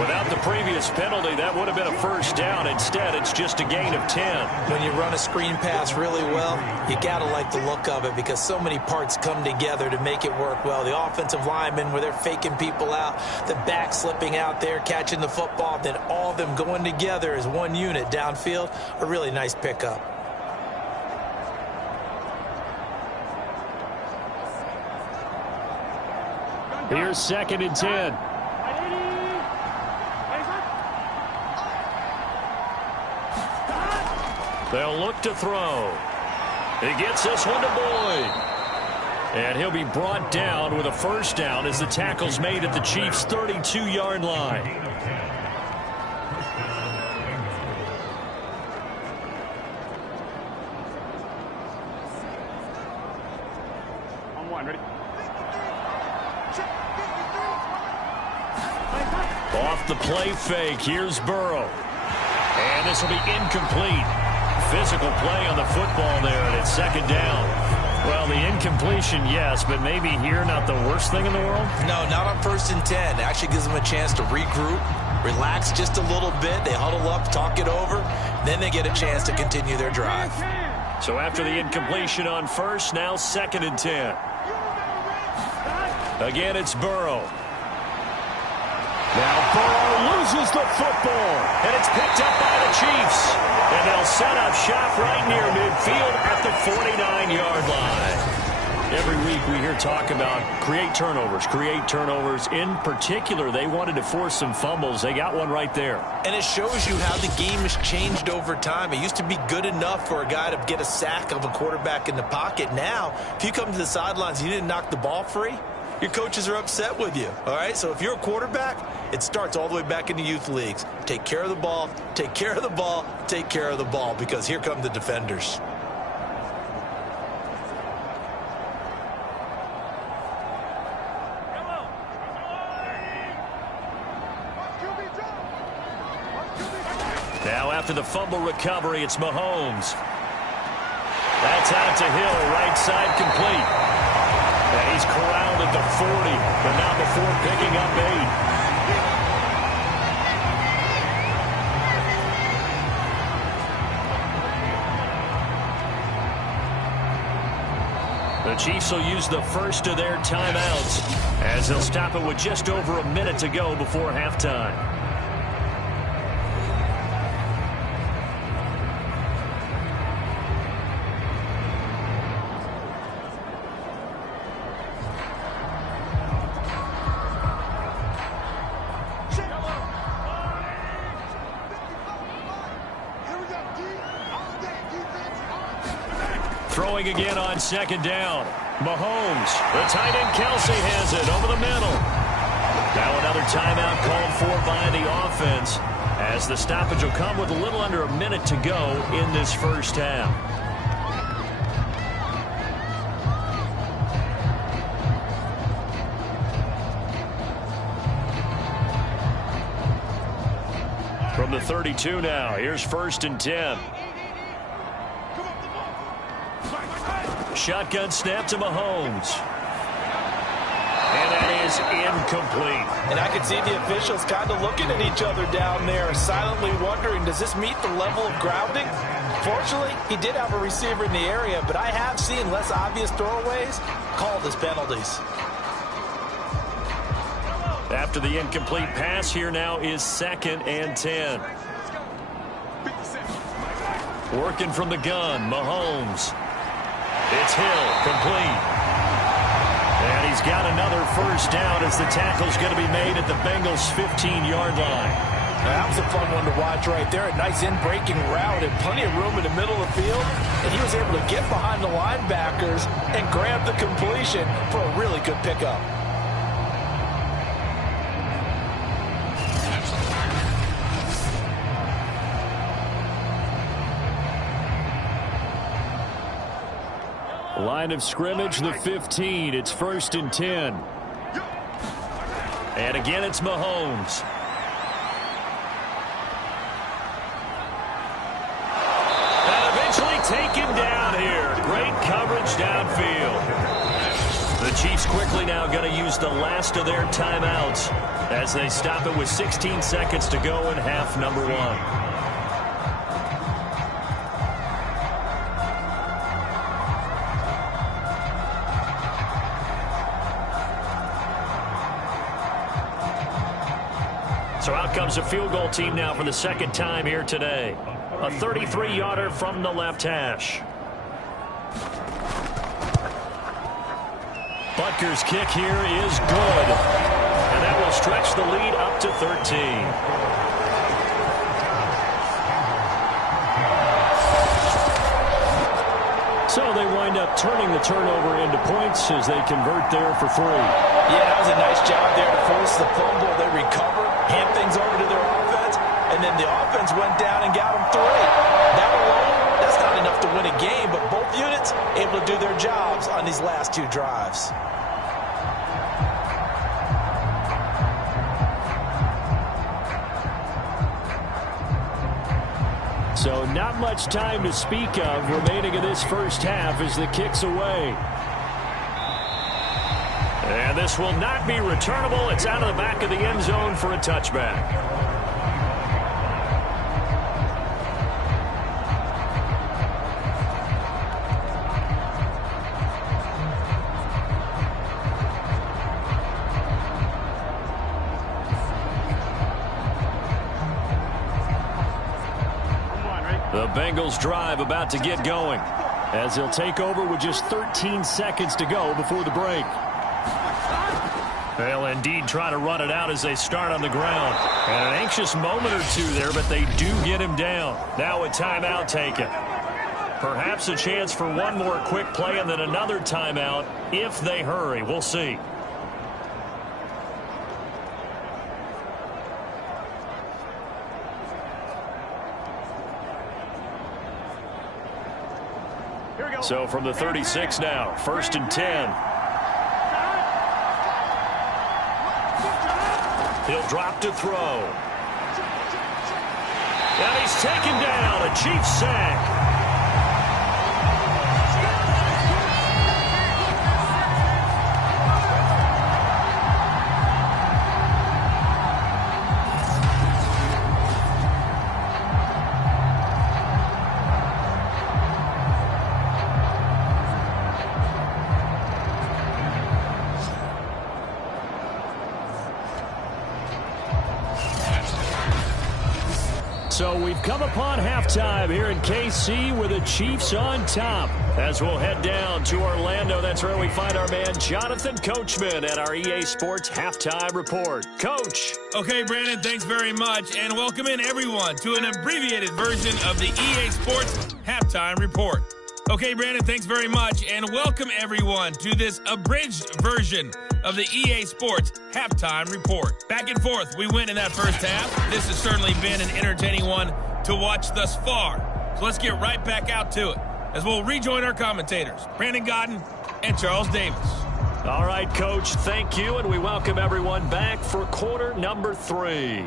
Without the previous penalty, that would have been a first down. Instead, it's just a gain of 10. When you run a screen pass really well, you got to like the look of it because so many parts come together to make it work well. The offensive linemen, where they're faking people out, the back slipping out there, catching the football, then all of them going together as one unit downfield. A really nice pickup. Here's 2nd and 10. They'll look to throw. He gets this one to Boyd. And he'll be brought down with a first down as the tackle's made at the Chiefs' 32-yard line. On one, ready? Off the play fake, here's Burrow. And this will be incomplete. Physical play on the football there, and it's 2nd down. Well, the incompletion, yes, but maybe here not the worst thing in the world? No, not on 1st and 10. It actually gives them a chance to regroup, relax just a little bit. They huddle up, talk it over, then they get a chance to continue their drive. So after the incompletion on first, now 2nd and 10. Again, it's Burrow. Now Burrow loses the football, and it's picked up by the Chiefs. And they'll set up shop right near midfield at the 49-yard line. Every week we hear talk about create turnovers. In particular, they wanted to force some fumbles. They got one right there. And it shows you how the game has changed over time. It used to be good enough for a guy to get a sack of a quarterback in the pocket. Now, if you come to the sidelines and you didn't knock the ball free, your coaches are upset with you, all right? So if you're a quarterback, it starts all the way back in the youth leagues. Take care of the ball, take care of the ball, take care of the ball, because here come the defenders. Now after the fumble recovery, it's Mahomes. That's out to Hill, right side complete. And he's corralled at the 40, but not before picking up 8. The Chiefs will use the first of their timeouts as they'll stop it with just over a minute to go before halftime. Throwing again on 2nd down. Mahomes. The tight end Kelsey has it over the middle. Now another timeout called for by the offense as the stoppage will come with a little under a minute to go in this first half. From the 32 now, here's 1st and 10. Shotgun snap to Mahomes. And that is incomplete. And I could see the officials kind of looking at each other down there, silently wondering, does this meet the level of grounding? Fortunately, he did have a receiver in the area, but I have seen less obvious throwaways called as penalties. After the incomplete pass, here now is 2nd and 10. Working from the gun, Mahomes. It's Hill, complete. And he's got another first down as the tackle's going to be made at the Bengals' 15-yard line. That was a fun one to watch right there. A nice in-breaking route and plenty of room in the middle of the field. And he was able to get behind the linebackers and grab the completion for a really good pickup. Line of scrimmage, the 15. It's 1st and 10. And again, it's Mahomes. And eventually taken down here. Great coverage downfield. quickly now going to use the last of their timeouts as they stop it with 16 seconds to go in half number one. So out comes a field goal team now for the second time here today. A 33-yarder from the left hash. Butker's kick here is good. And that will stretch the lead up to 13. So they wind up turning the turnover into points as they convert there for 3. Yeah, that was a nice job there to force the fumble. They recover, hand things over to their offense, and then the offense went down and got them 3. That alone, that's not enough to win a game, but both units able to do their jobs on these last 2 drives. So not much time to speak of remaining in this first half as the kick's away. And this will not be returnable. It's out of the back of the end zone for a touchback. The Bengals drive about to get going as they'll take over with just 13 seconds to go before the break. They'll indeed try to run it out as they start on the ground. And an anxious moment or two there, but they do get him down. Now a timeout taken. Perhaps a chance for one more quick play and then another timeout if they hurry. We'll see. So from the 36 now, 1st and 10. He'll drop to throw. And he's taken down, a Chiefs sack. So we've come upon halftime here in KC with the Chiefs on top. As we'll head down to Orlando, that's where we find our man Jonathan Coachman at our EA Sports Halftime Report. Coach. Okay, Brandon, thanks very much. And welcome in everyone to an abbreviated version of the EA Sports Halftime Report. Okay, Brandon, thanks very much. And welcome everyone to this abridged version of the EA Sports Halftime Report. Back and forth, we win in that first half. This has certainly been an entertaining one to watch thus far. So let's get right back out to it as we'll rejoin our commentators, Brandon Godden and Charles Davis. All right, Coach, thank you, and we welcome everyone back for quarter number 3.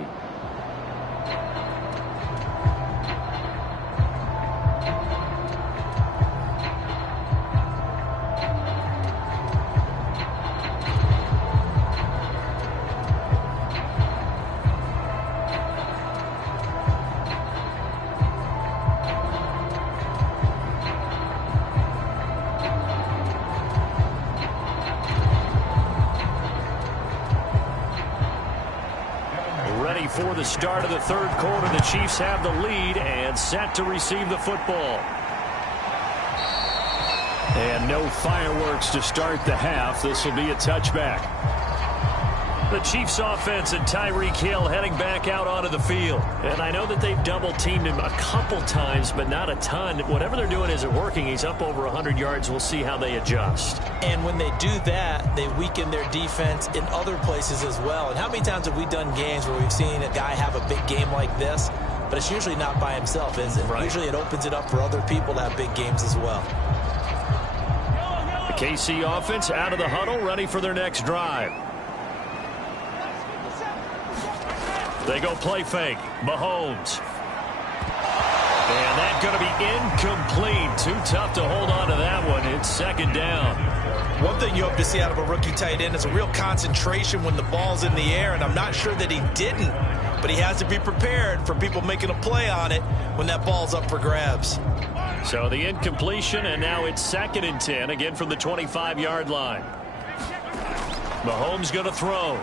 For the start of the third quarter, the Chiefs have the lead and set to receive the football. And no fireworks to start the half. This will be a touchback. The Chiefs offense and Tyreek Hill heading back out onto the field. And I know that they've double-teamed him a couple times, but not a ton. Whatever they're doing isn't working. He's up over 100 yards. We'll see how they adjust. And when they do that, they weaken their defense in other places as well. And how many times have we done games where we've seen a guy have a big game like this, but it's usually not by himself, is it? Right. Usually it opens it up for other people to have big games as well. The KC offense out of the huddle, ready for their next drive. They go play fake. Mahomes. And that's going to be incomplete. Too tough to hold on to that one. It's second down. One thing you hope to see out of a rookie tight end is a real concentration when the ball's in the air, and I'm not sure that he didn't, but he has to be prepared for people making a play on it when that ball's up for grabs. So the incompletion, and now it's 2nd and 10, again from the 25-yard line. Mahomes going to throw.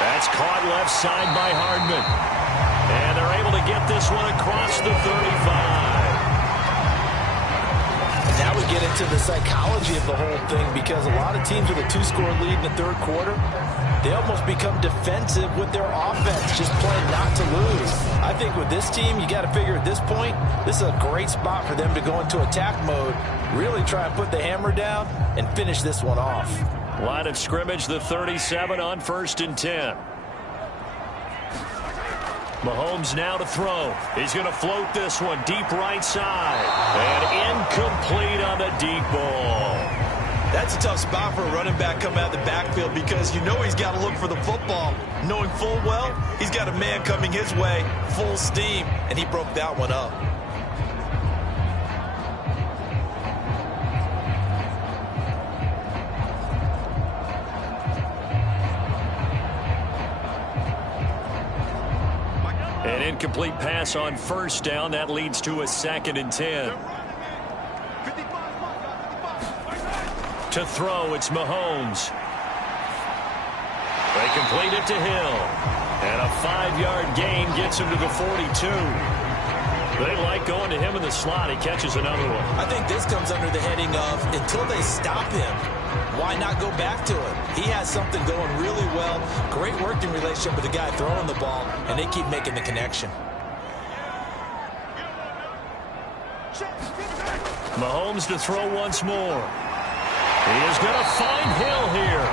That's caught left side by Hardman. And they're able to get this one across the 35. Now we get into the psychology of the whole thing, because a lot of teams with a 2-score lead in the third quarter, they almost become defensive with their offense, just playing not to lose. I think with this team, you got to figure at this point, this is a great spot for them to go into attack mode, really try and put the hammer down and finish this one off. Line of scrimmage, the 37 on 1st and 10. Mahomes now to throw. He's going to float this one deep right side. And incomplete on the deep ball. That's a tough spot for a running back coming out of the backfield, because you know he's got to look for the football, knowing full well he's got a man coming his way full steam, and he broke that one up. An incomplete pass on 1st down. That leads to a 2nd and 10. To throw, it's Mahomes. They complete it to Hill. And a 5-yard gain gets him to the 42. They like going to him in the slot. He catches another one. I think this comes under the heading of, until they stop him, why not go back to it? He has something going really well. Great working relationship with the guy throwing the ball, and they keep making the connection. Mahomes to throw once more. He is going to find Hill here.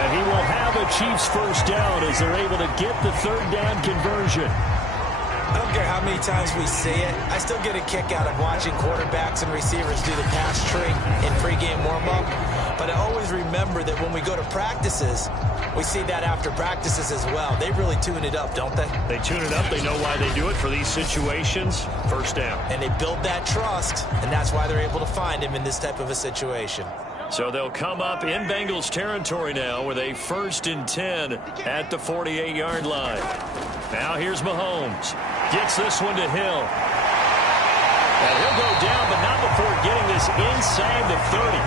And he will have a Chiefs first down as they're able to get the 3rd down conversion. I don't care how many times we see it. I still get a kick out of watching quarterbacks and receivers do the pass tree in pregame warm-up. But I always remember that when we go to practices, we see that after practices as well. They really tune it up, don't they? They tune it up. They know why they do it for these situations. First down. And they build that trust, and that's why they're able to find him in this type of a situation. So they'll come up in Bengals territory now with a 1st and 10 at the 48-yard line. Now here's Mahomes. Gets this one to Hill. And he'll go down, but not before getting this inside the 30.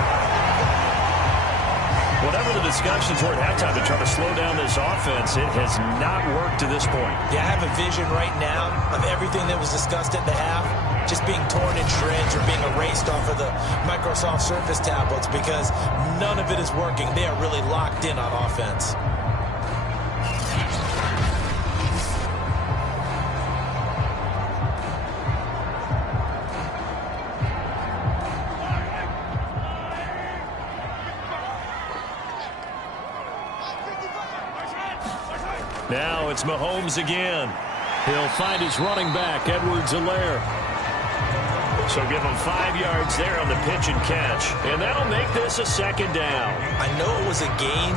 Whatever the discussions were at halftime to try to slow down this offense, it has not worked to this point. Yeah, I have a vision right now of everything that was discussed at the half just being torn in shreds or being erased off of the Microsoft Surface tablets, because none of it is working. They are really locked in on offense. Now it's Mahomes again. He'll find his running back, Edwards-Helaire. So give him 5 yards there on the pitch and catch. And that'll make this a 2nd down. I know it was a gain,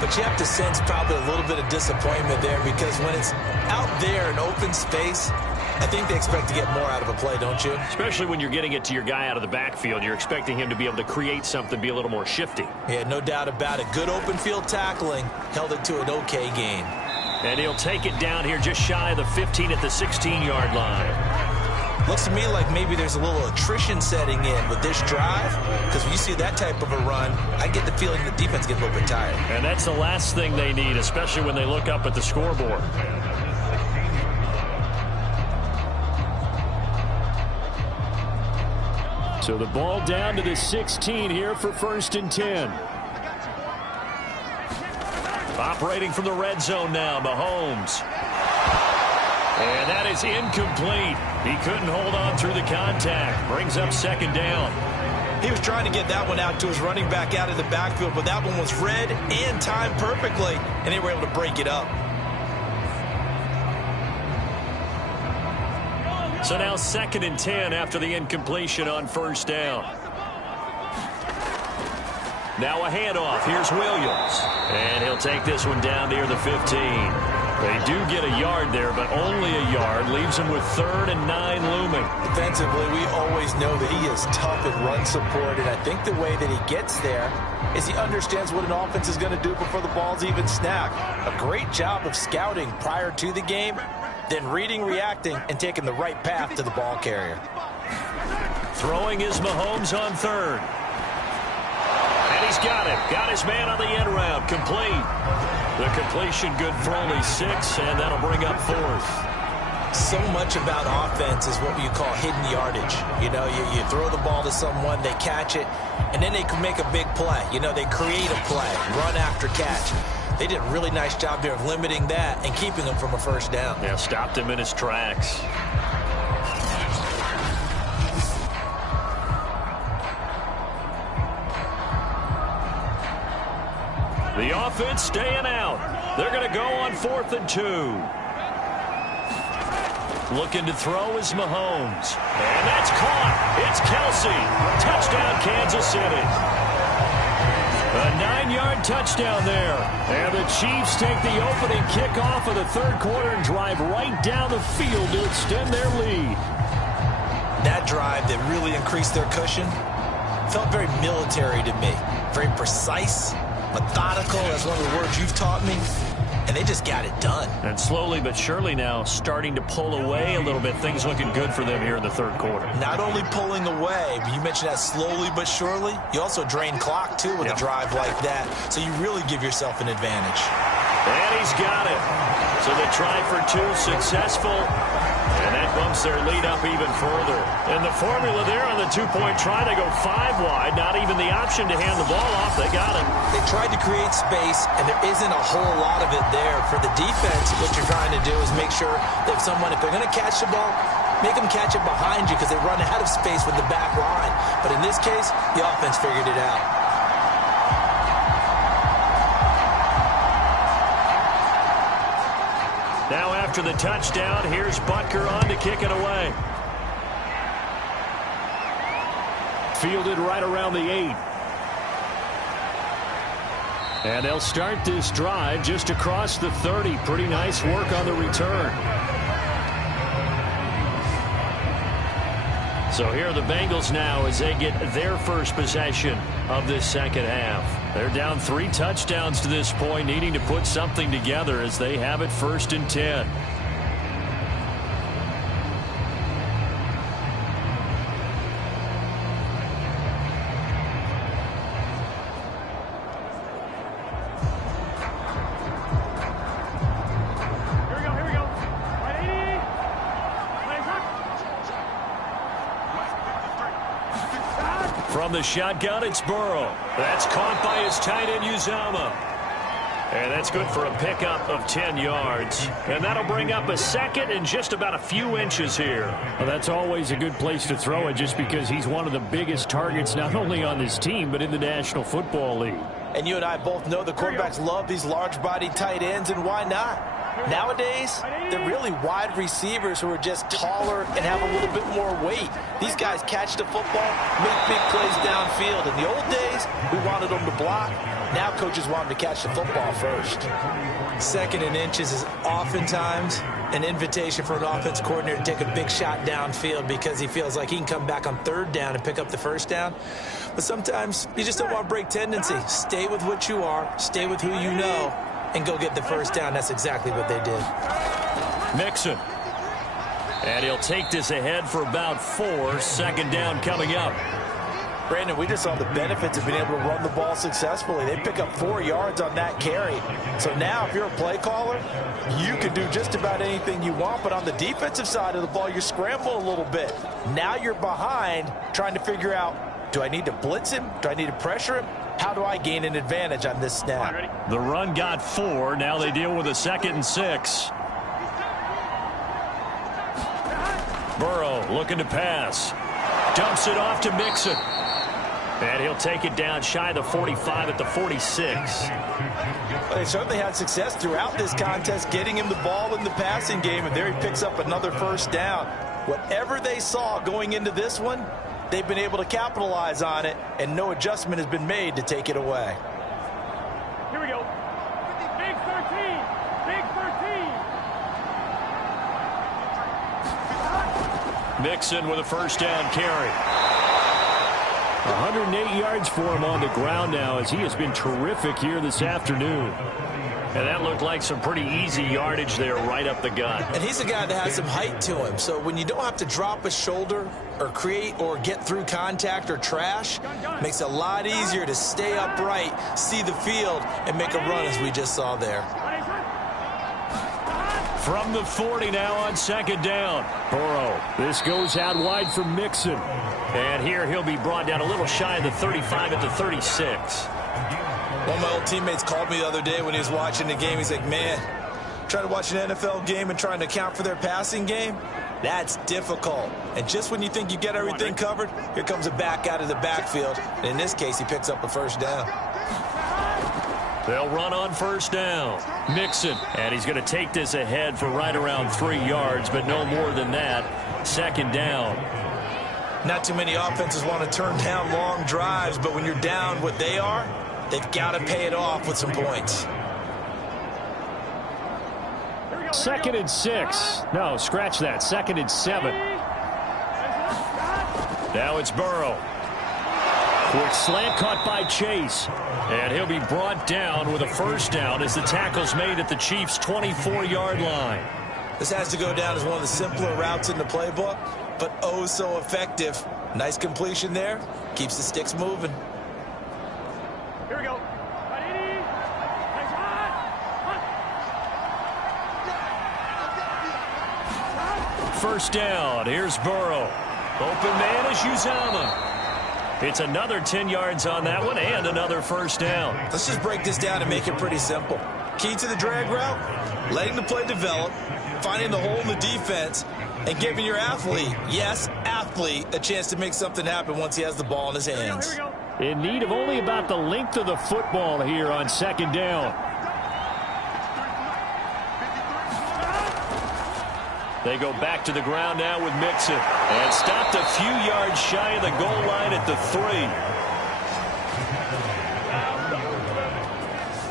but you have to sense probably a little bit of disappointment there, because when it's out there in open space, I think they expect to get more out of a play, don't you? Especially when you're getting it to your guy out of the backfield. You're expecting him to be able to create something, be a little more shifty. Yeah, no doubt about it. Good open field tackling. Held it to an okay gain. And he'll take it down here just shy of the 15 at the 16-yard line. Looks to me like maybe there's a little attrition setting in with this drive, because when you see that type of a run, I get the feeling the defense gets a little bit tired. And that's the last thing they need, especially when they look up at the scoreboard. So the ball down to the 16 here for 1st and 10. Operating from the red zone now, Mahomes. And that is incomplete. He couldn't hold on through the contact. Brings up 2nd down. He was trying to get that one out to his running back out of the backfield, but that one was read and timed perfectly, and they were able to break it up. So now 2nd and 10 after the incompletion on 1st down. Now a handoff. Here's Williams. And he'll take this one down near the 15. They do get a yard there, but only a yard. Leaves him with 3rd and 9 looming. Defensively, we always know that he is tough in run support, and I think the way that he gets there is he understands what an offense is going to do before the ball's even snapped. A great job of scouting prior to the game, then reading, reacting, and taking the right path to the ball carrier. Throwing is Mahomes on 3rd. And he's got it. Got his man on the end round. Complete. The completion good for only 6, and that'll bring up 4th. So much about offense is what you call hidden yardage. You know, you throw the ball to someone, they catch it, and then they can make a big play. You know, they create a play, run after catch. They did a really nice job there of limiting that and keeping him from a first down. Yeah, stopped him in his tracks. The offense staying out. They're going to go on 4th and 2. Looking to throw is Mahomes. And that's caught. It's Kelsey. Touchdown, Kansas City. A 9-yard touchdown there. And the Chiefs take the opening kickoff of the 3rd quarter and drive right down the field to extend their lead. That drive that really increased their cushion felt very military to me. Very precise, methodical. That's one of the words you've taught me. And they just got it done. And slowly but surely now starting to pull away a little bit. Things looking good for them here in the 3rd quarter. Not only pulling away, but you mentioned that slowly but surely. You also drain clock, too, with a drive like that. So you really give yourself an advantage. And he's got it. So the try for 2 successful. And that bumps their lead up even further. And the formula there on the 2-point try, they go 5 wide. Not even the option to hand the ball off. They got it. They tried to create space, and there isn't a whole lot of it there. For the defense, what you're trying to do is make sure that if they're going to catch the ball, make them catch it behind you because they run out of space with the back line. But in this case, the offense figured it out. Now after the touchdown, here's Butker on to kick it away. Fielded right around the 8. And they'll start this drive just across the 30. Pretty nice work on the return. So here are the Bengals now as they get their first possession of this second half. They're down 3 touchdowns to this point, needing to put something together as they have it 1st and 10. From the shotgun, it's Burrow. That's caught by his tight end, Uzama. And that's good for a pickup of 10 yards. And that'll bring up a 2nd and just about a few inches here. Well, that's always a good place to throw it just because he's one of the biggest targets not only on this team but in the National Football League. And you and I both know the quarterbacks love these large-bodied tight ends, and why not? Nowadays, they're really wide receivers who are just taller and have a little bit more weight. These guys catch the football, make big plays downfield. In the old days, we wanted them to block. Now coaches want them to catch the football first. 2nd and inches is oftentimes an invitation for an offense coordinator to take a big shot downfield because he feels like he can come back on 3rd down and pick up the 1st down. But sometimes you just don't want to break tendency. Stay with what you are, stay with who you know, and go get the 1st down. That's exactly what they did. Mixon. And he'll take this ahead for about 4. 2nd down coming up. Brandon, we just saw the benefits of being able to run the ball successfully. They pick up 4 yards on that carry. So now if you're a play caller, you can do just about anything you want. But on the defensive side of the ball, you scramble a little bit. Now you're behind trying to figure out, do I need to blitz him? Do I need to pressure him? How do I gain an advantage on this snap? The run got 4. Now they deal with a 2nd and 6. Burrow looking to pass. Dumps it off to Mixon. And he'll take it down shy of the 45 at the 46. Well, they certainly had success throughout this contest getting him the ball in the passing game, and there he picks up another 1st down. Whatever they saw going into this one, they've been able to capitalize on it, and no adjustment has been made to take it away. Here we go. Big 13. Big 13. Mixon with a first down carry. 108 yards for him on the ground now as he has been terrific here this afternoon. And that looked like some pretty easy yardage there right up the gut. And he's a guy that has some height to him. So when you don't have to drop a shoulder or create or get through contact or trash, makes it a lot easier to stay upright, see the field, and make a run as we just saw there. From the 40 now on second down. Burrow. This goes out wide for Mixon. And here he'll be brought down a little shy of the 35 at the 36. One of my old teammates called me the other day when he was watching the game. He's like, man, trying to watch an NFL game and trying to account for their passing game, that's difficult. And just when you think you get everything covered, here comes a back out of the backfield. And in this case, he picks up a first down. They'll run on first down. Mixon, and he's going to take this ahead for right around 3 yards, but no more than that. Second down. Not too many offenses want to turn down long drives, but when you're down what they are, they've got to pay it off with some points. 2nd and 6. No, scratch that. 2nd and 7. Now it's Burrow. Quick slant caught by Chase. And he'll be brought down with a first down as the tackle's made at the Chiefs' 24-yard line. This has to go down as one of the simpler routes in the playbook, but oh so effective. Nice completion there. Keeps the sticks moving. Here we go. First down. Here's Burrow. Open man is Uzomah. It's another 10 yards on that one and another first down. Let's just break this down and make it pretty simple. Key to the drag route, letting the play develop, finding the hole in the defense, and giving your athlete, yes, athlete, a chance to make something happen once he has the ball in his hands. In need of only about the length of the football here on second down. They go back to the ground now with Mixon. And stopped a few yards shy of the goal line at the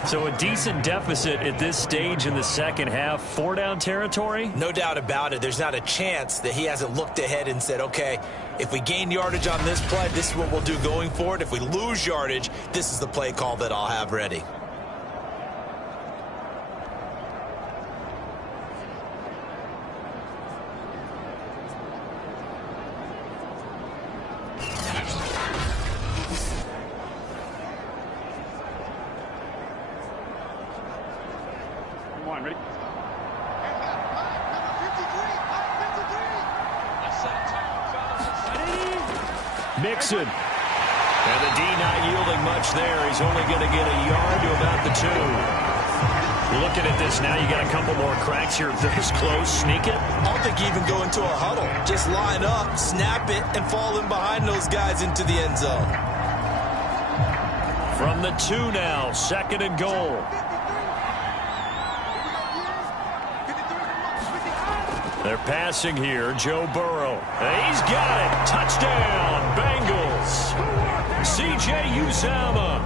3. So a decent deficit at this stage in the second half. 4-down territory? No doubt about it. There's not a chance that he hasn't looked ahead and said, okay, if we gain yardage on this play, this is what we'll do going forward. If we lose yardage, this is the play call that I'll have ready. Ready? Mixon. And the D not yielding much there. He's only going to get a yard to about the 2. Looking at this now, you got a couple more cracks here. If they're this close, sneak it. I don't think you even go into a huddle. Just line up, snap it, and fall in behind those guys into the end zone. From the 2 now, 2nd and goal. They're passing here. Joe Burrow. He's got it. Touchdown, Bengals. C.J. Uzomah,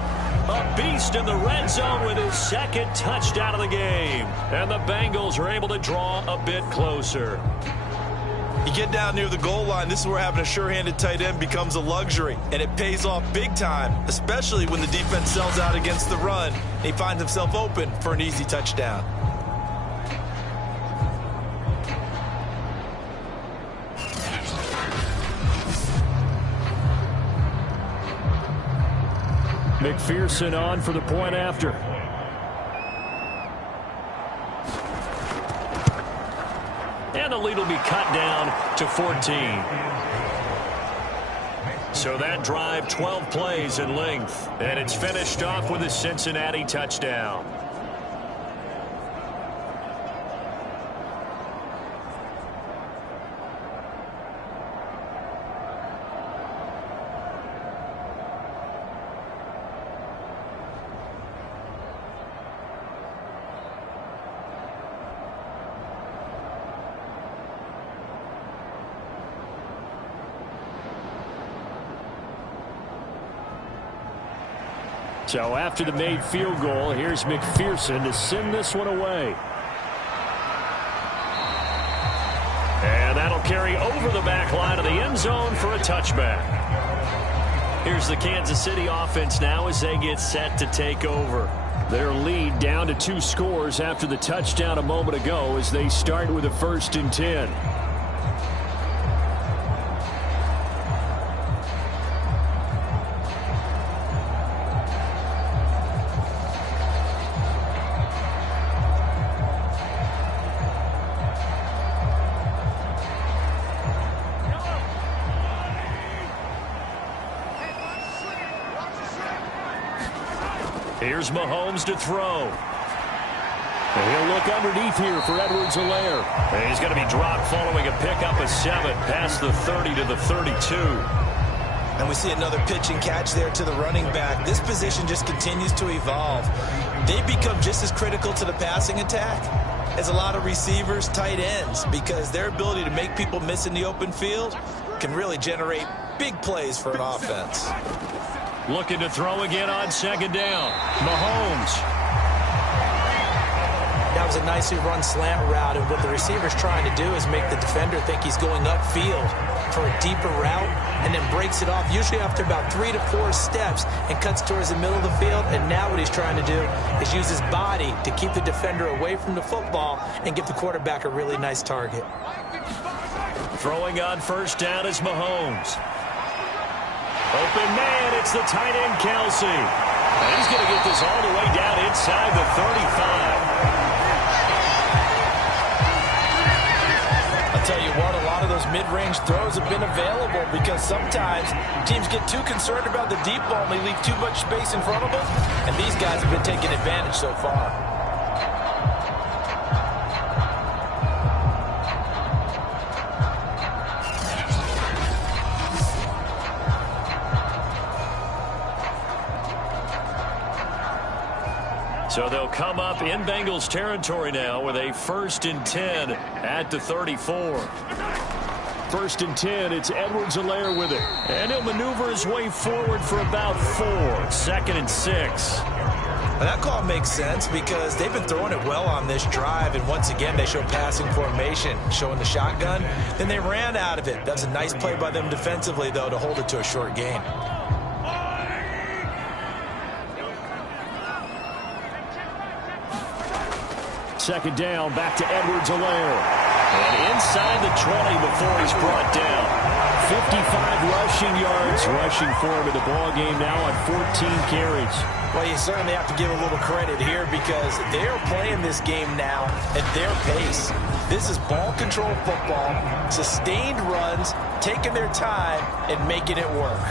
a beast in the red zone with his 2nd touchdown of the game. And the Bengals are able to draw a bit closer. You get down near the goal line, this is where having a sure-handed tight end becomes a luxury. And it pays off big time, especially when the defense sells out against the run. And he finds himself open for an easy touchdown. McPherson on for the point after. And the lead will be cut down to 14. So that drive, 12 plays in length. And it's finished off with a Cincinnati touchdown. So after the made field goal, here's McPherson to send this one away. And that'll carry over the back line of the end zone for a touchback. Here's the Kansas City offense now as they get set to take over. Their lead down to 2 scores after the touchdown a moment ago as they start with a 1st and 10. Here's Mahomes to throw. And he'll look underneath here for Edwards-Helaire. And he's going to be dropped following a pickup of 7 past the 30 to the 32. And we see another pitch and catch there to the running back. This position just continues to evolve. They become just as critical to the passing attack as a lot of receivers, tight ends, because their ability to make people miss in the open field can really generate big plays for an offense. Looking to throw again on 2nd down. Mahomes. That was a nicely run slant route, and what the receiver's trying to do is make the defender think he's going upfield for a deeper route, and then breaks it off, usually after about 3 to 4 steps, and cuts towards the middle of the field. And now what he's trying to do is use his body to keep the defender away from the football and give the quarterback a really nice target. Throwing on 1st down is Mahomes. Open man, it's the tight end, Kelsey. And he's going to get this all the way down inside the 35. I'll tell you what, a lot of those mid-range throws have been available because sometimes teams get too concerned about the deep ball and they leave too much space in front of them. And these guys have been taking advantage so far. So they'll come up in Bengals territory now with a 1st and 10 at the 34. 1st and 10, it's Edwards-Helaire with it. And he'll maneuver his way forward for about 4. 2nd and 6. Now that call makes sense because they've been throwing it well on this drive, and once again they show passing formation, showing the shotgun. Then they ran out of it. That's a nice play by them defensively, though, to hold it to a short gain. 2nd down, back to Edwards-Helaire. And inside the 20 before he's brought down. 55 rushing yards, rushing for him in the ball game now on 14 carries. Well, you certainly have to give a little credit here because they're playing this game now at their pace. This is ball control football, sustained runs, taking their time and making it work.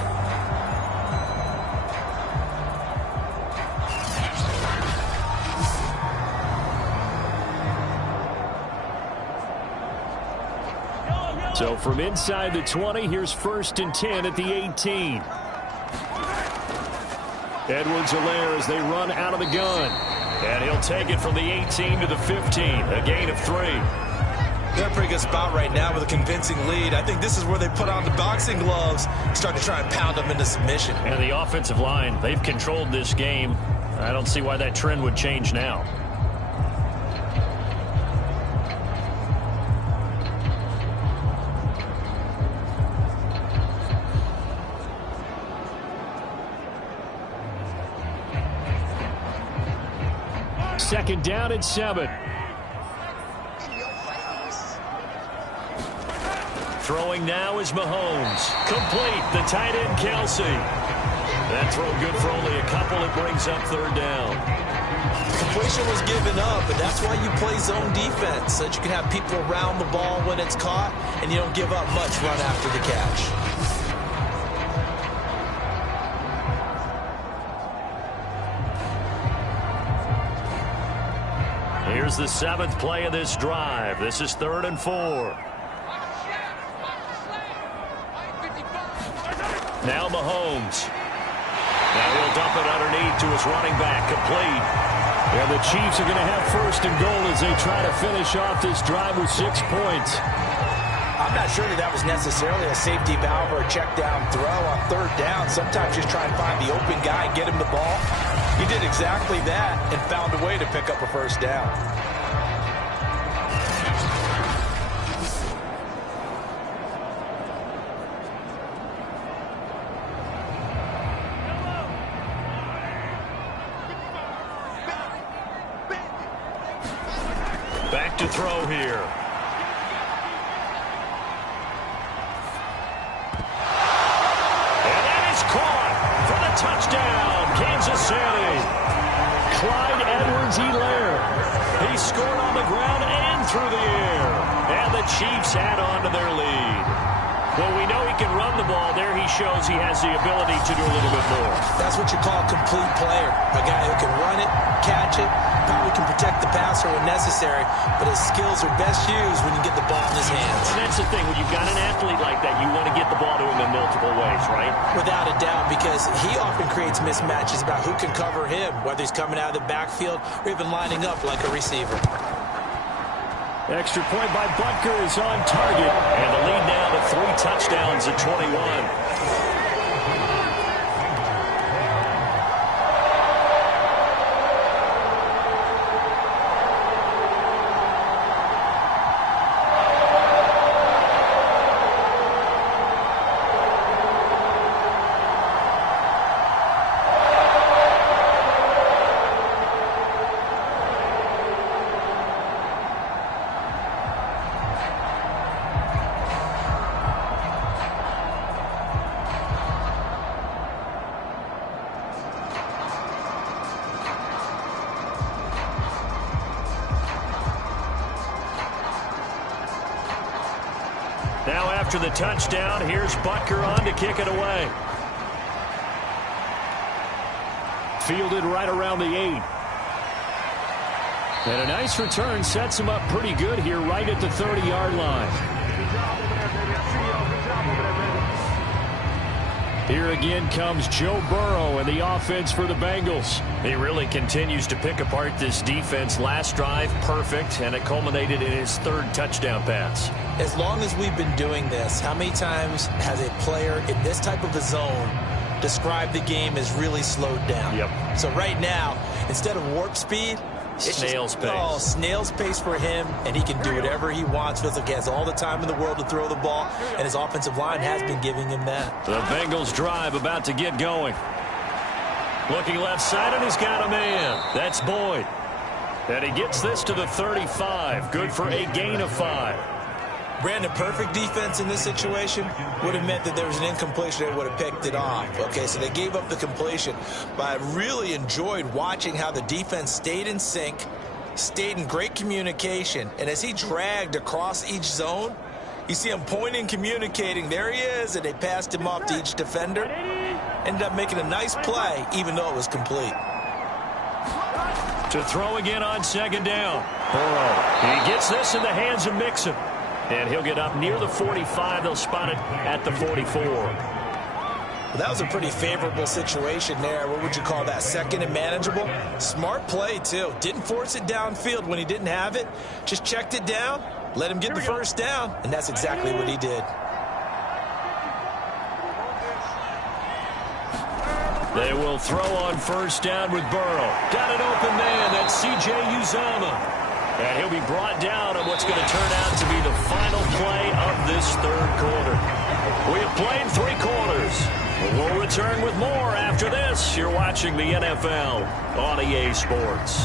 So from inside the 20, here's 1st and 10 at the 18. Edwards-Helaire as they run out of the gun. And he'll take it from the 18 to the 15, a gain of 3. They're in a pretty good spot right now with a convincing lead. I think this is where they put on the boxing gloves, start to try and pound them into submission. And the offensive line, they've controlled this game. I don't see why that trend would change now. Second down and 7. Throwing now is Mahomes. Complete, the tight end, Kelsey. That throw good for only a couple. It brings up 3rd down. Completion was given up, but that's why you play zone defense, so that you can have people around the ball when it's caught, and you don't give up much run after the catch. Here's the 7th play of this drive. This is 3rd and 4. Now Mahomes. Now he'll dump it underneath to his running back, complete. And the Chiefs are going to have 1st and goal as they try to finish off this drive with 6 points. I'm not sure that was necessarily a safety valve or a check down throw on 3rd down. Sometimes just try and find the open guy and get him the ball. He did exactly that and found a way to pick up a 1st down. throw here. And that is caught for the touchdown, Kansas City. Clyde Edwards-Helaire. He scored on the ground and through the air. And the Chiefs add on to their lead. Well, we know he can run the ball. There he shows he has the ability to do a little bit more. That's what you call a complete player. A guy who can run it, catch it, probably can protect the passer when necessary, but his skills are best used when you get the ball in his hands. And that's the thing. When you've got an athlete like that, you want to get the ball to him in multiple ways, right? Without a doubt, because he often creates mismatches about who can cover him, whether he's coming out of the backfield or even lining up like a receiver. Extra point by Butker is on target. And the lead now to 3 touchdowns at 21. Now after the touchdown, here's Butker on to kick it away. Fielded right around the 8. And a nice return sets him up pretty good here right at the 30-yard line. Here again comes Joe Burrow and the offense for the Bengals. He really continues to pick apart this defense. Last drive, perfect, and it culminated in his 3rd touchdown pass. As long as we've been doing this, how many times has a player in this type of a zone described the game as really slowed down? Yep. So right now, instead of warp speed, it's snail's pace. Oh, snail's pace for him, and he can do whatever he wants. Feels like he has all the time in the world to throw the ball, and his offensive line has been giving him that. The Bengals drive about to get going. Looking left side, and he's got a man. That's Boyd. And he gets this to the 35. Good for a gain of 5. Brandon, perfect defense in this situation would have meant that there was an incompletion. They would have picked it off. Okay, so they gave up the completion. But I really enjoyed watching how the defense stayed in sync, stayed in great communication. And as he dragged across each zone, you see him pointing, communicating. There he is, and they passed him off to each defender. Ended up making a nice play, even though it was complete. To throw again on 2nd down. Burrow. He gets this in the hands of Mixon. And he'll get up near the 45. They'll spot it at the 44. Well, that was a pretty favorable situation there. What would you call that? 2nd and manageable? Smart play, too. Didn't force it downfield when he didn't have it. Just checked it down, let him get the 1st down, and that's exactly what he did. They will throw on 1st down with Burrow. Got an open man. That's C.J. Uzomah. And he'll be brought down on what's going to turn out to be the final play of this 3rd quarter. We have played 3 quarters. We'll return with more after this. You're watching the NFL on EA Sports.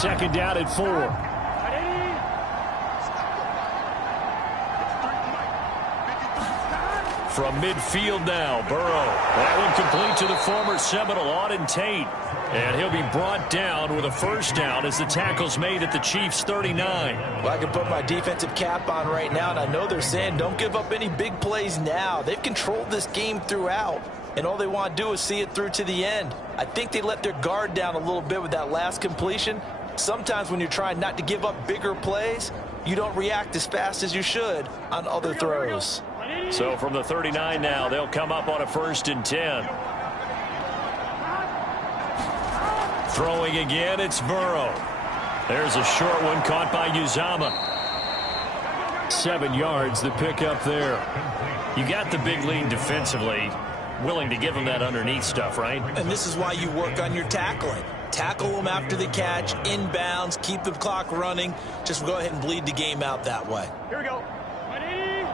Second down at 4. From midfield now, Burrow. That one complete to the former Seminole, Auden Tate. And he'll be brought down with a 1st down as the tackle's made at the Chiefs' 39. Well, I can put my defensive cap on right now, and I know they're saying don't give up any big plays now. They've controlled this game throughout, and all they want to do is see it through to the end. I think they let their guard down a little bit with that last completion. Sometimes when you're trying not to give up bigger plays, you don't react as fast as you should on other throws. So from the 39 now, they'll come up on a 1st and 10. Throwing again, it's Burrow. There's a short one caught by Uzomah. 7 yards, the pickup there. You got the big lead defensively, willing to give him that underneath stuff, right? And this is why you work on your tackling. Tackle them after the catch, inbounds, keep the clock running. Just go ahead and bleed the game out that way. Here we go. Ready?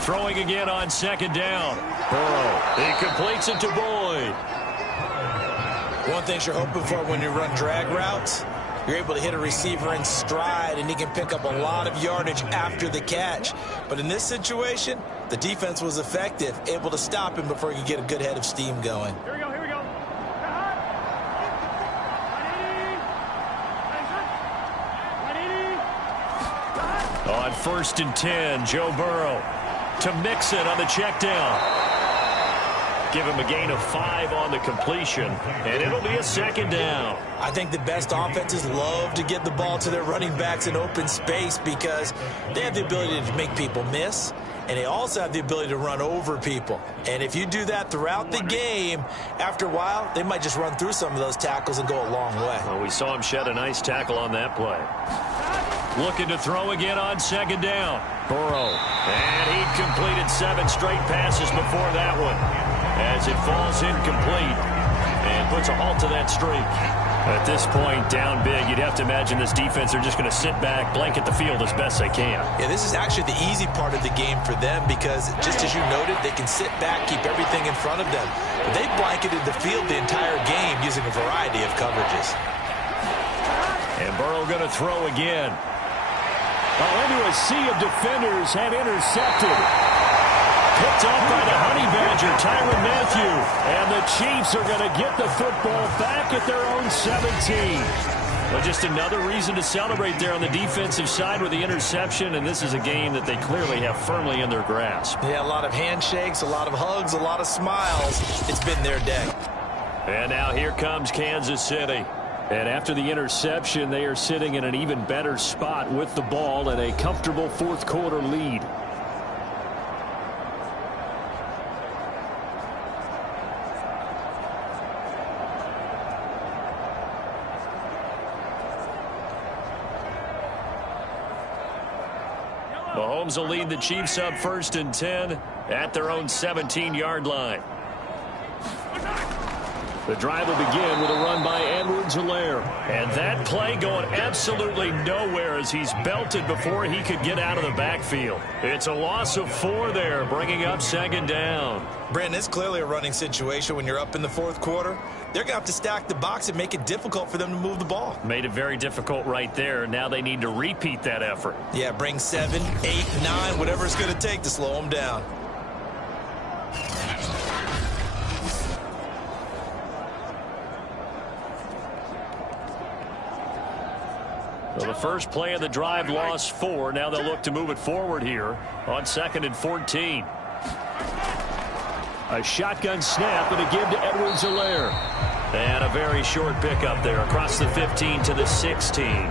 Throwing again on second down. Burrow, he completes it to Boyd. One thing you're hoping for when you run drag routes, you're able to hit a receiver in stride, and he can pick up a lot of yardage after the catch. But in this situation, the defense was effective, able to stop him before he could get a good head of steam going. Here we go, here we go. On 1st and 10, Joe Burrow to mix it on the check down. Give him a gain of 5 on the completion, and it'll be a second down. I think the best offenses love to get the ball to their running backs in open space because they have the ability to make people miss, and they also have the ability to run over people. And if you do that throughout the game, after a while, they might just run through some of those tackles and go a long way. Well, we saw him shed a nice tackle on that play. Looking to throw again on second down. Burrow. And he completed 7 straight passes before that one, as it falls incomplete and puts a halt to that streak. At this point, down big, you'd have to imagine this defense are just going to sit back, blanket the field as best they can. Yeah, this is actually the easy part of the game for them because, just as you noted, they can sit back, keep everything in front of them. But they blanketed the field the entire game using a variety of coverages. And Burrow going to throw again. Into a sea of defenders and intercepted. Picked up by the Honey Badger, Tyrann Mathieu. And the Chiefs are going to get the football back at their own 17. But just another reason to celebrate there on the defensive side with the interception. And this is a game that they clearly have firmly in their grasp. Yeah, a lot of handshakes, a lot of hugs, a lot of smiles. It's been their day. And now here comes Kansas City. And after the interception, they are sitting in an even better spot with the ball and a comfortable fourth quarter lead. Mahomes will lead the Chiefs up 1st and 10 at their own 17-yard line. The drive will begin with a run by Edwards-Helaire. And that play going absolutely nowhere as he's belted before he could get out of the backfield. It's a loss of 4 there, bringing up second down. Brandon, it's clearly a running situation when you're up in the fourth quarter. They're going to have to stack the box and make it difficult for them to move the ball. Made it very difficult right there. Now they need to repeat that effort. Yeah, bring 7, 8, 9, whatever it's going to take to slow them down. Well, the first play of the drive lost 4. Now they'll look to move it forward here on 2nd and 14. A shotgun snap and a give to Edwards-Helaire. And a very short pickup there across the 15 to the 16.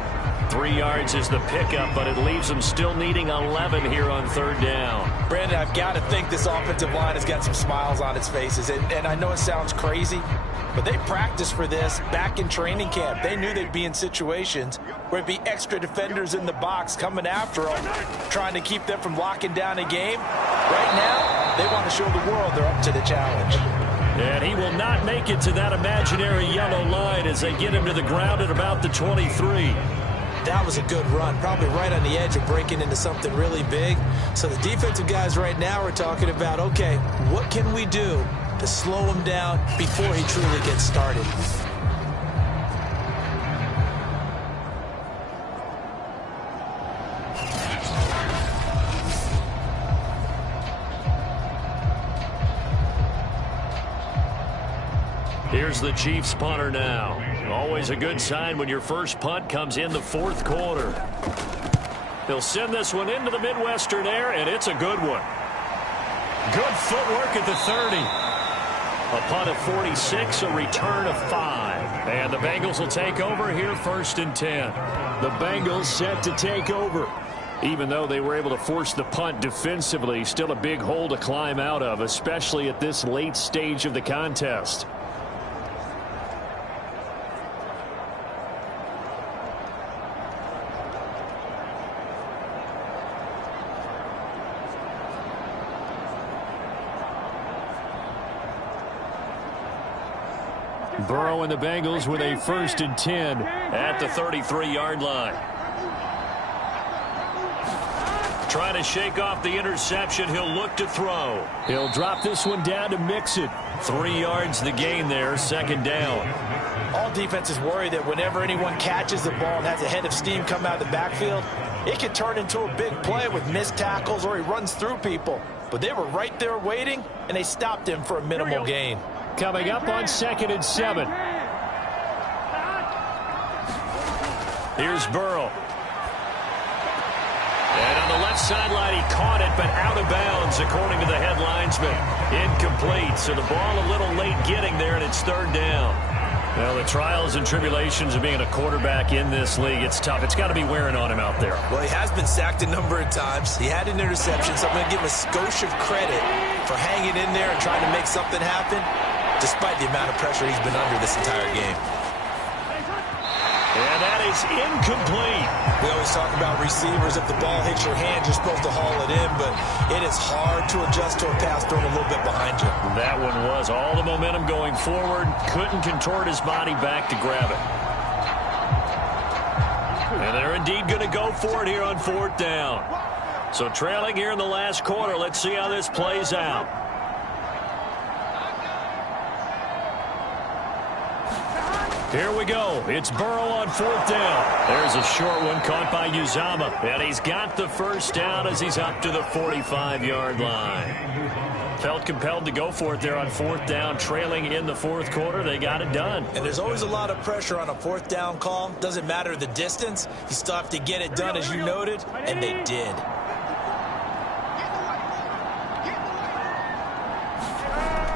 3 yards is the pickup, but it leaves them still needing 11 here on 3rd down. Brandon, I've got to think this offensive line has got some smiles on its faces. And I know it sounds crazy, but they practiced for this back in training camp. They knew they'd be in situations where it'd be extra defenders in the box coming after them, trying to keep them from locking down a game. Right now, they want to show the world they're up to the challenge. And he will not make it to that imaginary yellow line as they get him to the ground at about the 23. That was a good run, probably right on the edge of breaking into something really big. So the defensive guys right now are talking about, okay, what can we do to slow him down before he truly gets started? Here's the Chiefs punter now. Always a good sign when your first punt comes in the 4th quarter. He'll send this one into the Midwestern air, and it's a good one. Good footwork at the 30. A punt of 46, a return of 5. And the Bengals will take over here 1st and 10. The Bengals set to take over. Even though they were able to force the punt defensively, still a big hole to climb out of, especially at this late stage of the contest. Burrow and the Bengals with a 1st and 10 at the 33-yard line. Trying to shake off the interception. He'll look to throw. He'll drop this one down to mix it. 3 yards the gain there, 2nd down. All defenses worry that whenever anyone catches the ball and has a head of steam come out of the backfield, it can turn into a big play with missed tackles or he runs through people. But they were right there waiting, and they stopped him for a minimal gain. Coming up on 2nd and 7. Here's Burrow. And on the left sideline, he caught it, but out of bounds, according to the head linesman. Incomplete, so the ball a little late getting there, and it's 3rd down. Well, the trials and tribulations of being a quarterback in this league, it's tough. It's got to be wearing on him out there. Well, he has been sacked a number of times. He had an interception, so I'm going to give him a skosh of credit for hanging in there and trying to make something happen, despite the amount of pressure he's been under this entire game. And that is incomplete. We always talk about receivers. If the ball hits your hand, you're supposed to haul it in, but it is hard to adjust to a pass thrown a little bit behind you. That one was all the momentum going forward. Couldn't contort his body back to grab it. And they're indeed going to go for it here on 4th down. So trailing here in the last quarter. Let's see how this plays out. Here we go. It's Burrow on 4th down. There's a short one caught by Uzama. And he's got the 1st down as he's up to the 45-yard line. Felt compelled to go for it there on 4th down, trailing in the 4th quarter. They got it done. And there's always a lot of pressure on a 4th down call. Doesn't matter the distance. You still have to get it done, as you noted, and they did.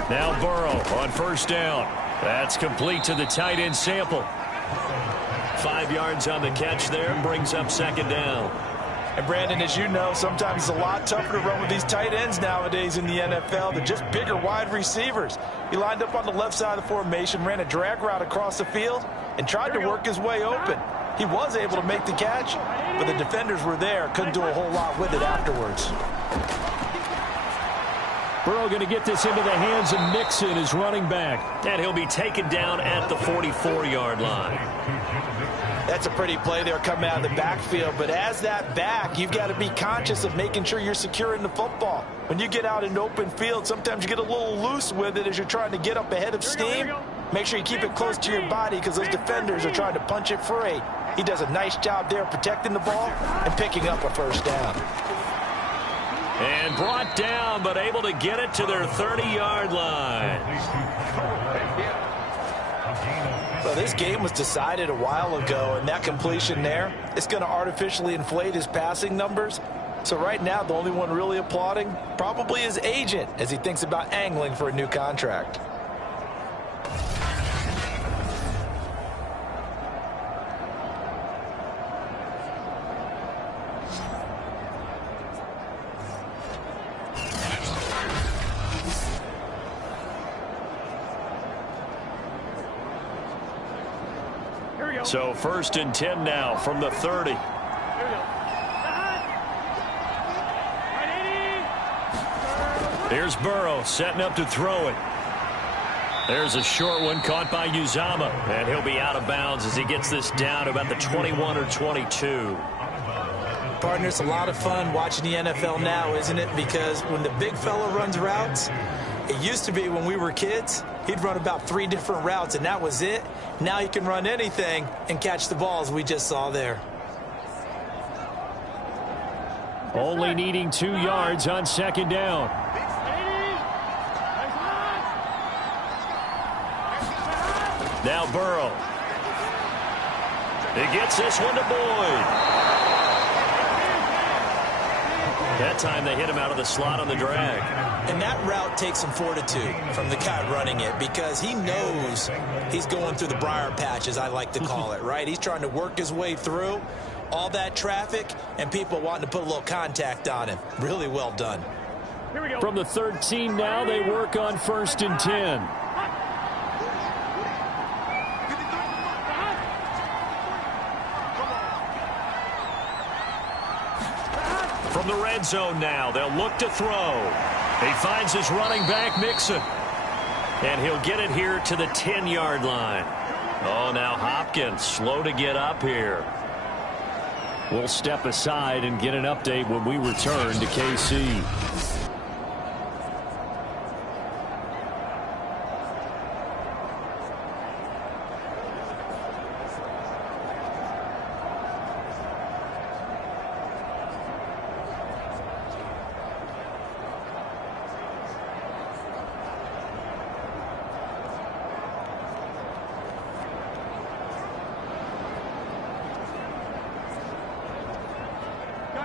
Now Burrow on 1st down. That's complete to the tight end Sample. 5 yards on the catch there, brings up 2nd down. And Brandon, as you know, sometimes it's a lot tougher to run with these tight ends nowadays in the NFL. They're just bigger wide receivers. He lined up on the left side of the formation, ran a drag route across the field, and tried to work his way open. He was able to make the catch, but the defenders were there, couldn't do a whole lot with it afterwards. Burrow going to get this into the hands of Mixon, his running back. And he'll be taken down at the 44-yard line. That's a pretty play there coming out of the backfield. But as that back, you've got to be conscious of making sure you're securing the football. When you get out in open field, sometimes you get a little loose with it as you're trying to get up ahead of steam. Make sure you keep it close to your body because those defenders are trying to punch it free. He does a nice job there protecting the ball and picking up a 1st down. And brought down, but able to get it to their 30-yard line. Well, this game was decided a while ago, and that completion there is going to artificially inflate his passing numbers. So right now, the only one really applauding probably his agent as he thinks about angling for a new contract. So 1st and 10 now from the 30. Here's Burrow setting up to throw it. There's a short one caught by Uzama, and he'll be out of bounds as he gets this down to about the 21 or 22. Partner, it's a lot of fun watching the NFL now, isn't it? Because when the big fella runs routes, it used to be when we were kids, he'd run about 3 different routes, and that was it. Now he can run anything and catch the balls we just saw there. Only needing 2 yards on 2nd down. Now Burrow. He gets this one to Boyd. That time they hit him out of the slot on the drag. And that route takes some fortitude from the guy running it because he knows he's going through the briar patch, as I like to call it, right? He's trying to work his way through all that traffic and people wanting to put a little contact on him. Really well done. From the 13 now, they work on 1st and 10. From the red zone now, they'll look to throw. He finds his running back, Mixon. And he'll get it here to the 10-yard line. Oh, now Hopkins slow to get up here. We'll step aside and get an update when we return to KC.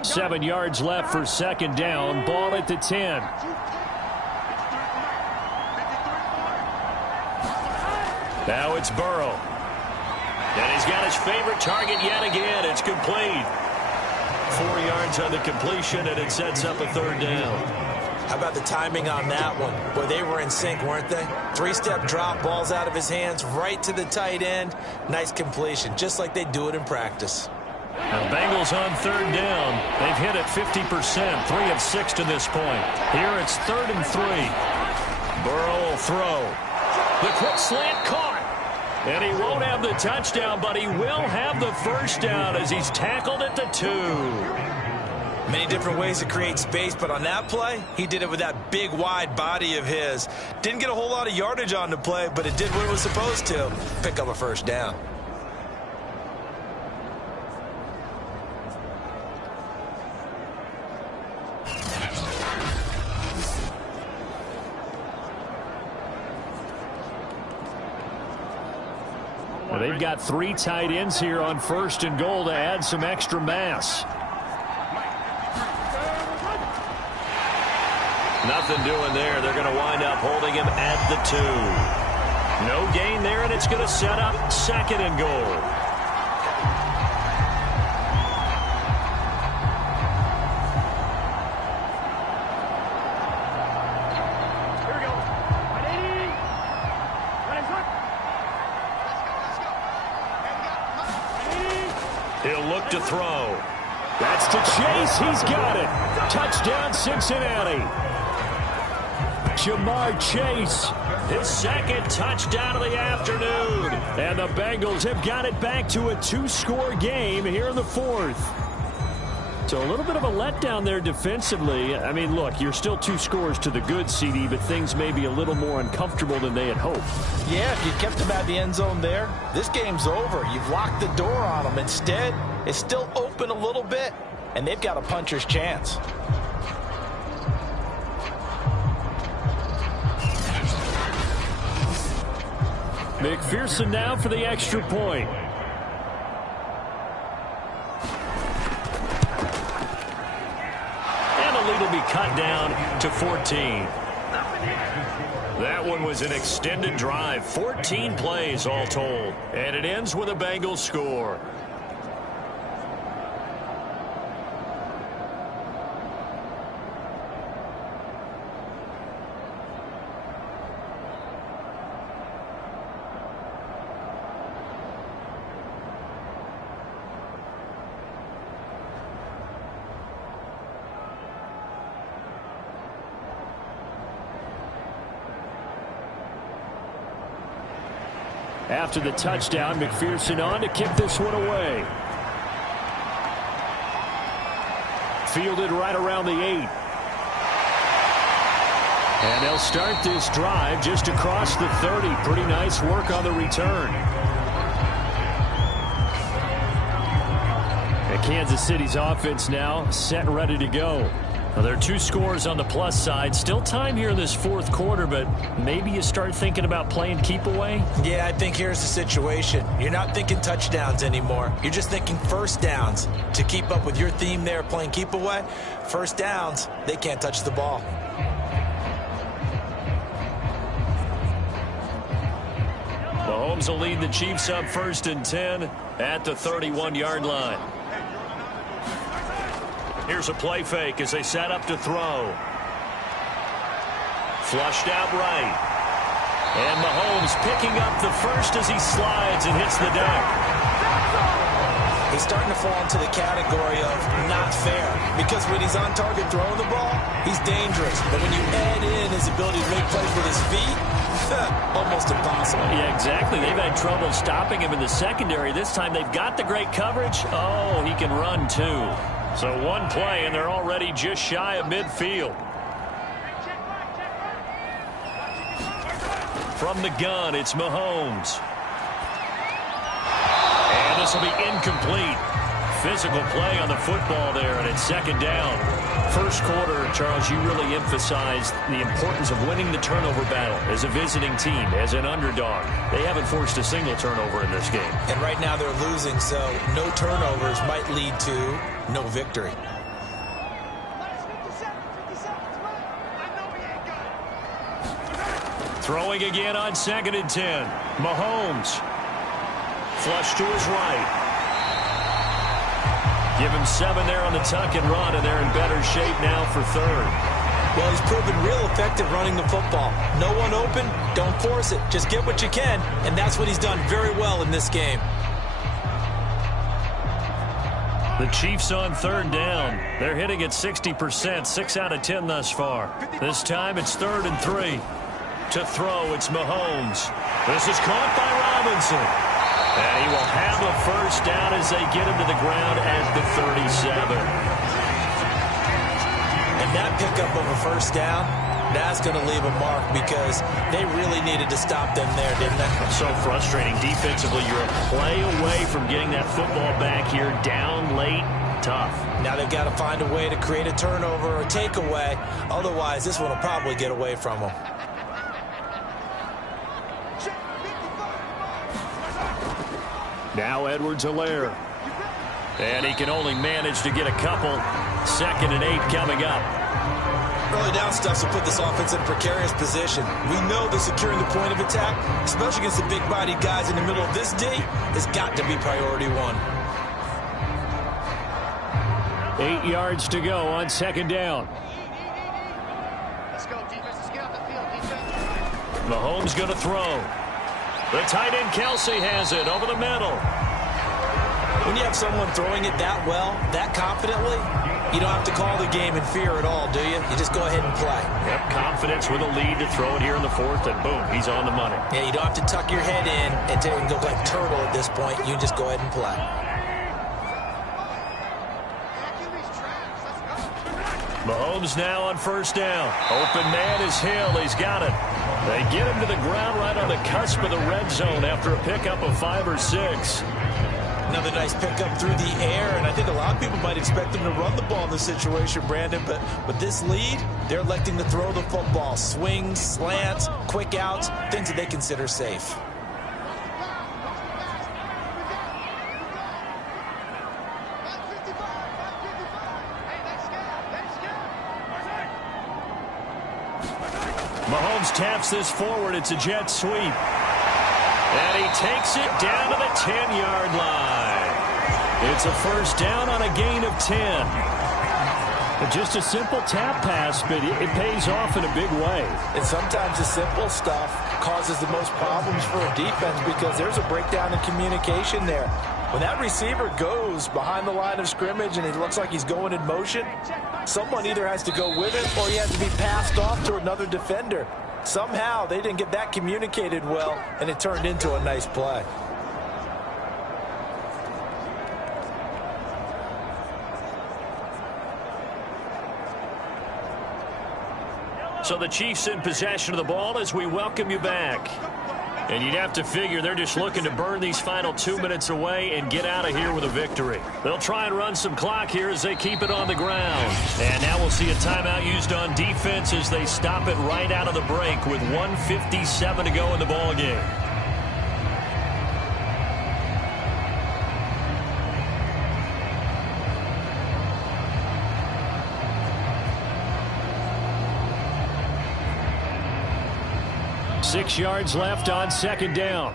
Seven yards left for second down. Ball at the 10. Now it's Burrow. And he's got his favorite target yet again. It's complete. 4 yards on the completion, and it sets up a third down. How about the timing on that one? Boy, they were in sync, weren't they? 3-step drop, balls out of his hands, right to the tight end. Nice completion, just like they do it in practice. The Bengals on third down. They've hit it 50%, 3 of 6 to this point. Here it's 3rd and 3. Burrow will throw. The quick slant caught. And he won't have the touchdown, but he will have the first down as he's tackled at the 2. Many different ways to create space, but on that play, he did it with that big, wide body of his. Didn't get a whole lot of yardage on the play, but it did what it was supposed to. Pick up a first down. They've got 3 tight ends here on 1st and goal to add some extra mass. Nothing doing there. They're going to wind up holding him at the 2. No gain there, and it's going to set up 2nd and goal. He'll look to throw. That's to Chase. He's got it. Touchdown, Cincinnati. Jamar Chase. His 2nd touchdown of the afternoon. And the Bengals have got it back to a 2-score game here in the 4th. So a little bit of a letdown there defensively. I mean, look, you're still 2 scores to the good, CD, but things may be a little more uncomfortable than they had hoped. Yeah, if you kept them out of the end zone there, this game's over. You've locked the door on them. Instead, it's still open a little bit, and they've got a puncher's chance. McPherson now for the extra point. Will be cut down to 14. That one was an extended drive, 14 plays all told, and it ends with a Bengals score. After the touchdown, McPherson on to kick this one away. Fielded right around the 8. And they'll start this drive just across the 30. Pretty nice work on the return. And Kansas City's offense now set and ready to go. Well, there are 2 scores on the plus side. Still time here in this 4th quarter, but maybe you start thinking about playing keep away? Yeah, I think here's the situation. You're not thinking touchdowns anymore. You're just thinking first downs. To keep up with your theme there, playing keep away, first downs, they can't touch the ball. Mahomes will lead the Chiefs up 1st and 10 at the 31-yard line. Here's a play fake as they set up to throw. Flushed out right. And Mahomes picking up the first as he slides and hits the deck. He's starting to fall into the category of not fair, because when he's on target throwing the ball, he's dangerous. But when you add in his ability to make plays with his feet, almost impossible. Yeah, exactly. They've had trouble stopping him in the secondary. This time they've got the great coverage. Oh, he can run too. So one play, and they're already just shy of midfield. From the gun, it's Mahomes. And this will be incomplete. Physical play on the football there, and it's second down. First quarter, Charles, you really emphasized the importance of winning the turnover battle as a visiting team, as an underdog. They haven't forced a single turnover in this game. And right now they're losing, so no turnovers might lead to no victory. Throwing again on 2nd and 10. Mahomes. Flush to his right. Give him 7 there on the tuck and run, and they're in better shape now for third. Well, he's proven real effective running the football. No one open, don't force it. Just get what you can, and that's what he's done very well in this game. The Chiefs on 3rd down. They're hitting at 60%, 6 out of 10 thus far. This time it's 3rd and 3. To throw, it's Mahomes. This is caught by Robinson. And he will have a first down as they get him to the ground at the 37. And that pickup of a first down, that's going to leave a mark, because they really needed to stop them there, didn't they? So frustrating. Defensively, you're a play away from getting that football back here. Down late, tough. Now they've got to find a way to create a turnover or takeaway. Otherwise, this one will probably get away from them. Now Edwards-Helaire. And he can only manage to get a couple. 2nd and 8 coming up. Early down stuff will put this offense in a precarious position. We know that securing the point of attack, especially against the big-bodied guys in the middle of this D, has got to be priority 1. 8 yards to go on 2nd down. Let's go, defense. Let's get off the field, defense. Mahomes going to throw. The tight end Kelsey has it over the middle. When you have someone throwing it that well, that confidently, you don't have to call the game in fear at all, do you? You just go ahead and play. Yep, confidence with a lead to throw it here in the 4th, and boom, he's on the money. Yeah, you don't have to tuck your head in and go like turtle at this point. You just go ahead and play. Mahomes now on 1st down. Open man is Hill. He's got it. They get him to the ground right on the cusp of the red zone after a pickup of 5 or 6. Another nice pickup through the air, and I think a lot of people might expect them to run the ball in this situation, Brandon, but with this lead, they're electing to throw the football. Swings, slants, quick outs, things that they consider safe. Mahomes taps this forward. It's a jet sweep. And he takes it down to the 10-yard line. It's a first down on a gain of 10. Just a simple tap pass, but it pays off in a big way. And sometimes the simple stuff causes the most problems for a defense, because there's a breakdown in communication there. When that receiver goes behind the line of scrimmage and it looks like he's going in motion, someone either has to go with it or he has to be passed off to another defender. Somehow they didn't get that communicated well, and it turned into a nice play. So the Chiefs in possession of the ball as we welcome you back. And you'd have to figure they're just looking to burn these final 2 minutes away and get out of here with a victory. They'll try and run some clock here as they keep it on the ground. And now we'll see a timeout used on defense as they stop it right out of the break with 1:57 to go in the ball game. Six yards left on 2nd down.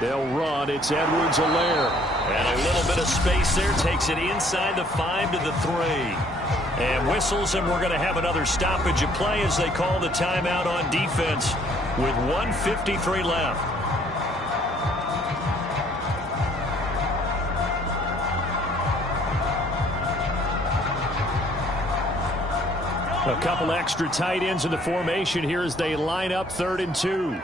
They'll run. It's Edwards-Helaire. And a little bit of space there. Takes it inside the 5 to the 3. And whistles, and we're going to have another stoppage of play as they call the timeout on defense. with 1:53 left. A couple extra tight ends in the formation here as they line up 3rd and 2.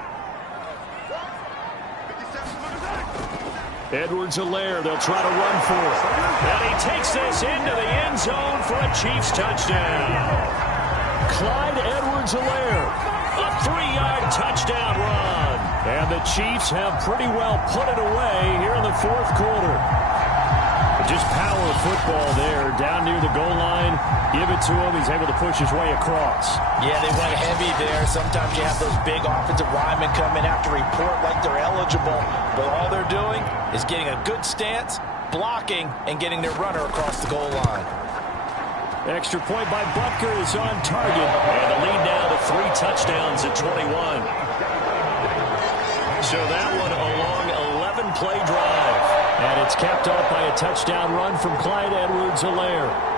Edwards-Helaire, they'll try to run for it. And he takes this into the end zone for a Chiefs touchdown. Clyde Edwards-Helaire, a 3-yard touchdown run. And the Chiefs have pretty well put it away here in the 4th quarter. Just power football there, down near the goal line. Give it to him. He's able to push his way across. Yeah, they went heavy there. Sometimes you have those big offensive linemen come in, have to report like they're eligible. But all they're doing is getting a good stance, blocking, and getting their runner across the goal line. Extra point by Butker is on target. And the lead now to 3 touchdowns at 21. So that one a long 11-play drive. And it's capped off by a touchdown run from Clyde Edwards-Helaire.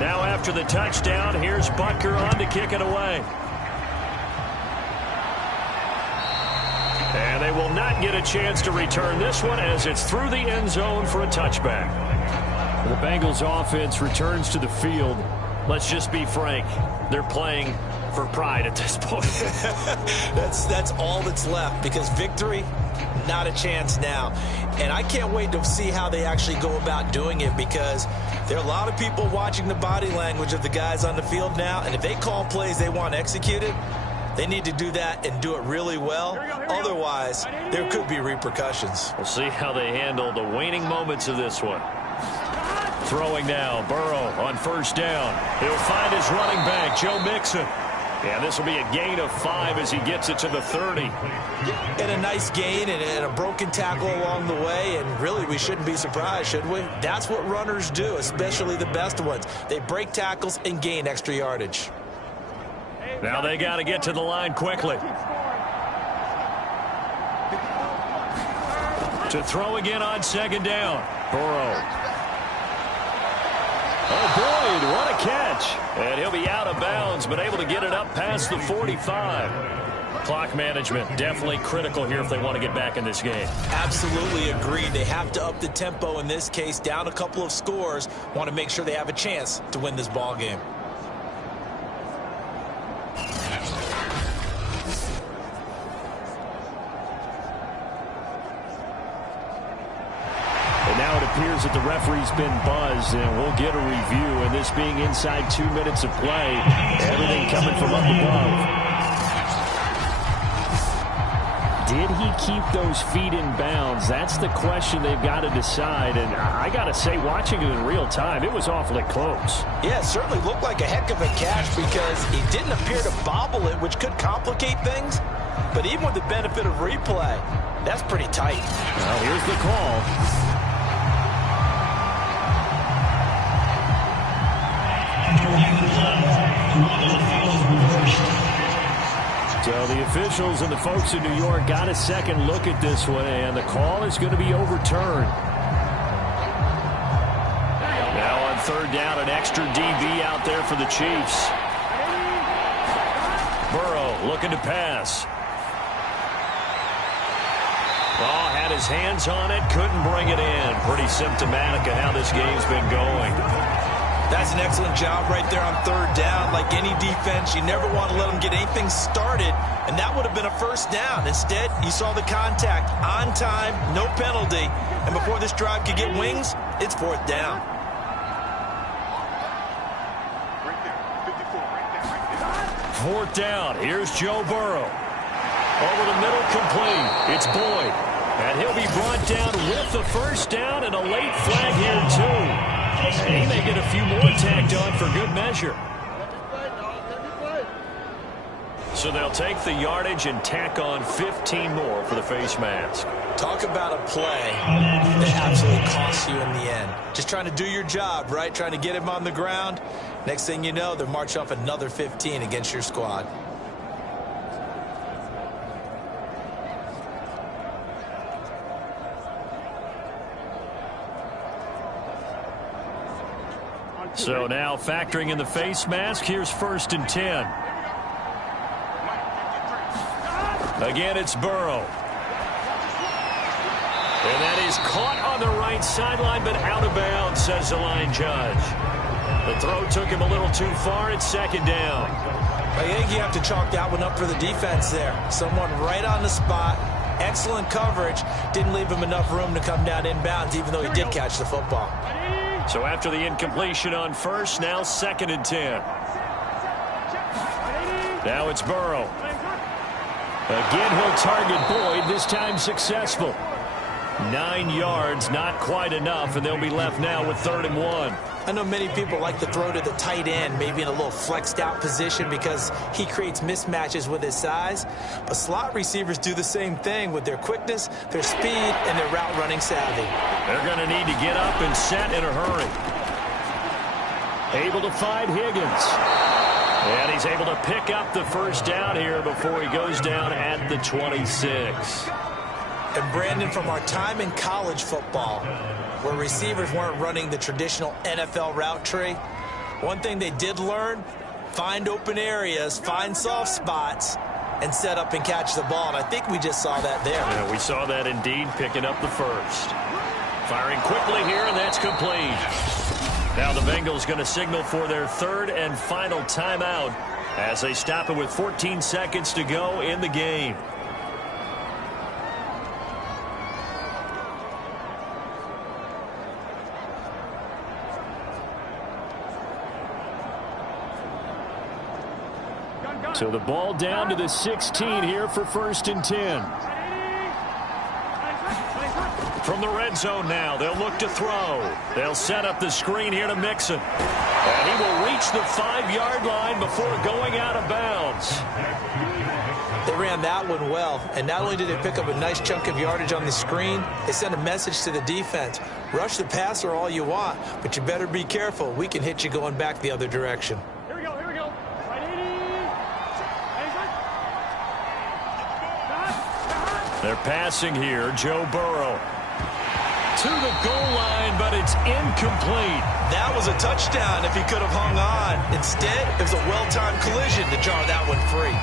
Now after the touchdown, here's Butker on to kick it away. And they will not get a chance to return this one as it's through the end zone for a touchback. The Bengals offense returns to the field. Let's just be frank. They're playing for pride at this point. That's all that's left, because victory, not a chance now. And I can't wait to see how they actually go about doing it, because there are a lot of people watching the body language of the guys on the field now, and if they call plays they want executed, they need to do that and do it really well. Otherwise, there could be repercussions. We'll see how they handle the waning moments of this one. Throwing now, Burrow on 1st down. He'll find his running back, Joe Mixon. Yeah, this will be a gain of 5 as he gets it to the 30. And a nice gain and a broken tackle along the way, and really we shouldn't be surprised, should we? That's what runners do, especially the best ones. They break tackles and gain extra yardage. Now they got to get to the line quickly. To throw again on 2nd down. Burrow. Oh, Boyd, what a catch. And he'll be out of bounds, but able to get it up past the 45. Clock management definitely critical here if they want to get back in this game. Absolutely agreed. They have to up the tempo in this case, down a couple of scores. Want to make sure they have a chance to win this ball game. Now it appears that the referee's been buzzed, and we'll get a review. And this being inside 2 minutes of play, everything coming from up above. Did he keep those feet in bounds? That's the question they've got to decide. And I got to say, watching it in real time, it was awfully close. Yeah, it certainly looked like a heck of a catch because he didn't appear to bobble it, which could complicate things. But even with the benefit of replay, that's pretty tight. Well, here's the call. So the officials and the folks in New York got a second look at this one, and the call is going to be overturned. Now on 3rd down, an extra DB out there for the Chiefs. Burrow looking to pass. Oh, had his hands on it, couldn't bring it in. Pretty symptomatic of how this game's been going. That's an excellent job right there on 3rd down. Like any defense, you never want to let them get anything started, and that would have been a 1st down. Instead, you saw the contact on time, no penalty, and before this drive could get wings, it's 4th down. Fourth down. Here's Joe Burrow. Over the middle, complete. It's Boyd. And he'll be brought down with the 1st down and a late flag here, too. And he may get a few more tacked on for good measure. So they'll take the yardage and tack on 15 more for the face mask. Talk about a play that absolutely costs you in the end. Just trying to do your job, right? Trying to get him on the ground. Next thing you know, they're marching off another 15 against your squad. So now factoring in the face mask, here's 1st and 10. Again, it's Burrow. And that is caught on the right sideline, but out of bounds, says the line judge. The throw took him a little too far. It's 2nd down. I think you have to chalk that one up for the defense there. Someone right on the spot. Excellent coverage. Didn't leave him enough room to come down inbounds, even though he did catch the football. So after the incompletion on 1st, now 2nd and 10. Now it's Burrow. Again, he'll target Boyd, this time successful. 9 yards, not quite enough, and they'll be left now with 3rd and 1. I know many people like to throw to the tight end, maybe in a little flexed out position because he creates mismatches with his size. But slot receivers do the same thing with their quickness, their speed, and their route running savvy. They're going to need to get up and set in a hurry. Able to find Higgins. And he's able to pick up the 1st down here before he goes down at the 26. And Brandon, from our time in college football, where receivers weren't running the traditional NFL route tree, one thing they did learn, find open areas, find soft spots, and set up and catch the ball. And I think we just saw that there. Yeah, we saw that indeed, picking up the 1st. Firing quickly here, and that's complete. Now the Bengals going to signal for their 3rd and final timeout as they stop it with 14 seconds to go in the game. So the ball down to the 16 here for 1st and 10. From the red zone now, they'll look to throw. They'll set up the screen here to Mixon. And he will reach the 5-yard line before going out of bounds. They ran that one well, and not only did they pick up a nice chunk of yardage on the screen, they sent a message to the defense. Rush the passer all you want, but you better be careful. We can hit you going back the other direction. They're passing here, Joe Burrow. To the goal line, but it's incomplete. That was a touchdown if he could have hung on. Instead, it was a well-timed collision to jar that one free.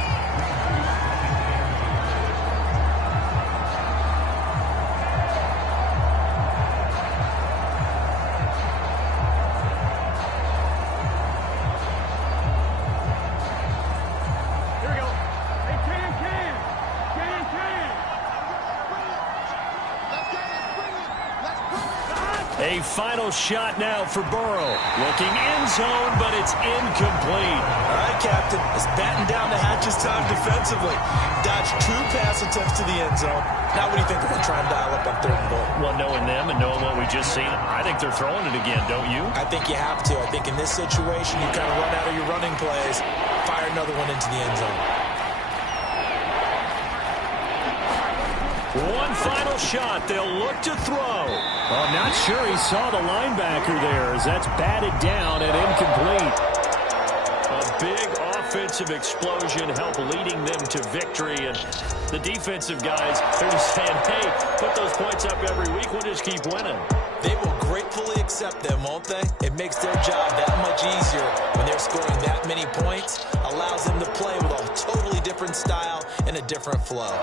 A final shot now for Burrow. Looking end zone, but it's incomplete. All right, Captain. It's batten down the hatches time defensively. Dodged 2 pass attempts to the end zone. Now what do you think they're going to try and dial up on 3rd and goal? Well, knowing them and knowing what we just seen, I think they're throwing it again, don't you? I think you have to. I think in this situation, you kind of run out of your running plays, fire another one into the end zone. One final shot. They'll look to throw. I'm not sure he saw the linebacker there as that's batted down and incomplete. A big offensive explosion helped leading them to victory. And the defensive guys, they're just saying, hey, put those points up every week. We'll just keep winning. They will gratefully accept them, won't they? It makes their job that much easier when they're scoring that many points. Allows them to play with a totally different style and a different flow.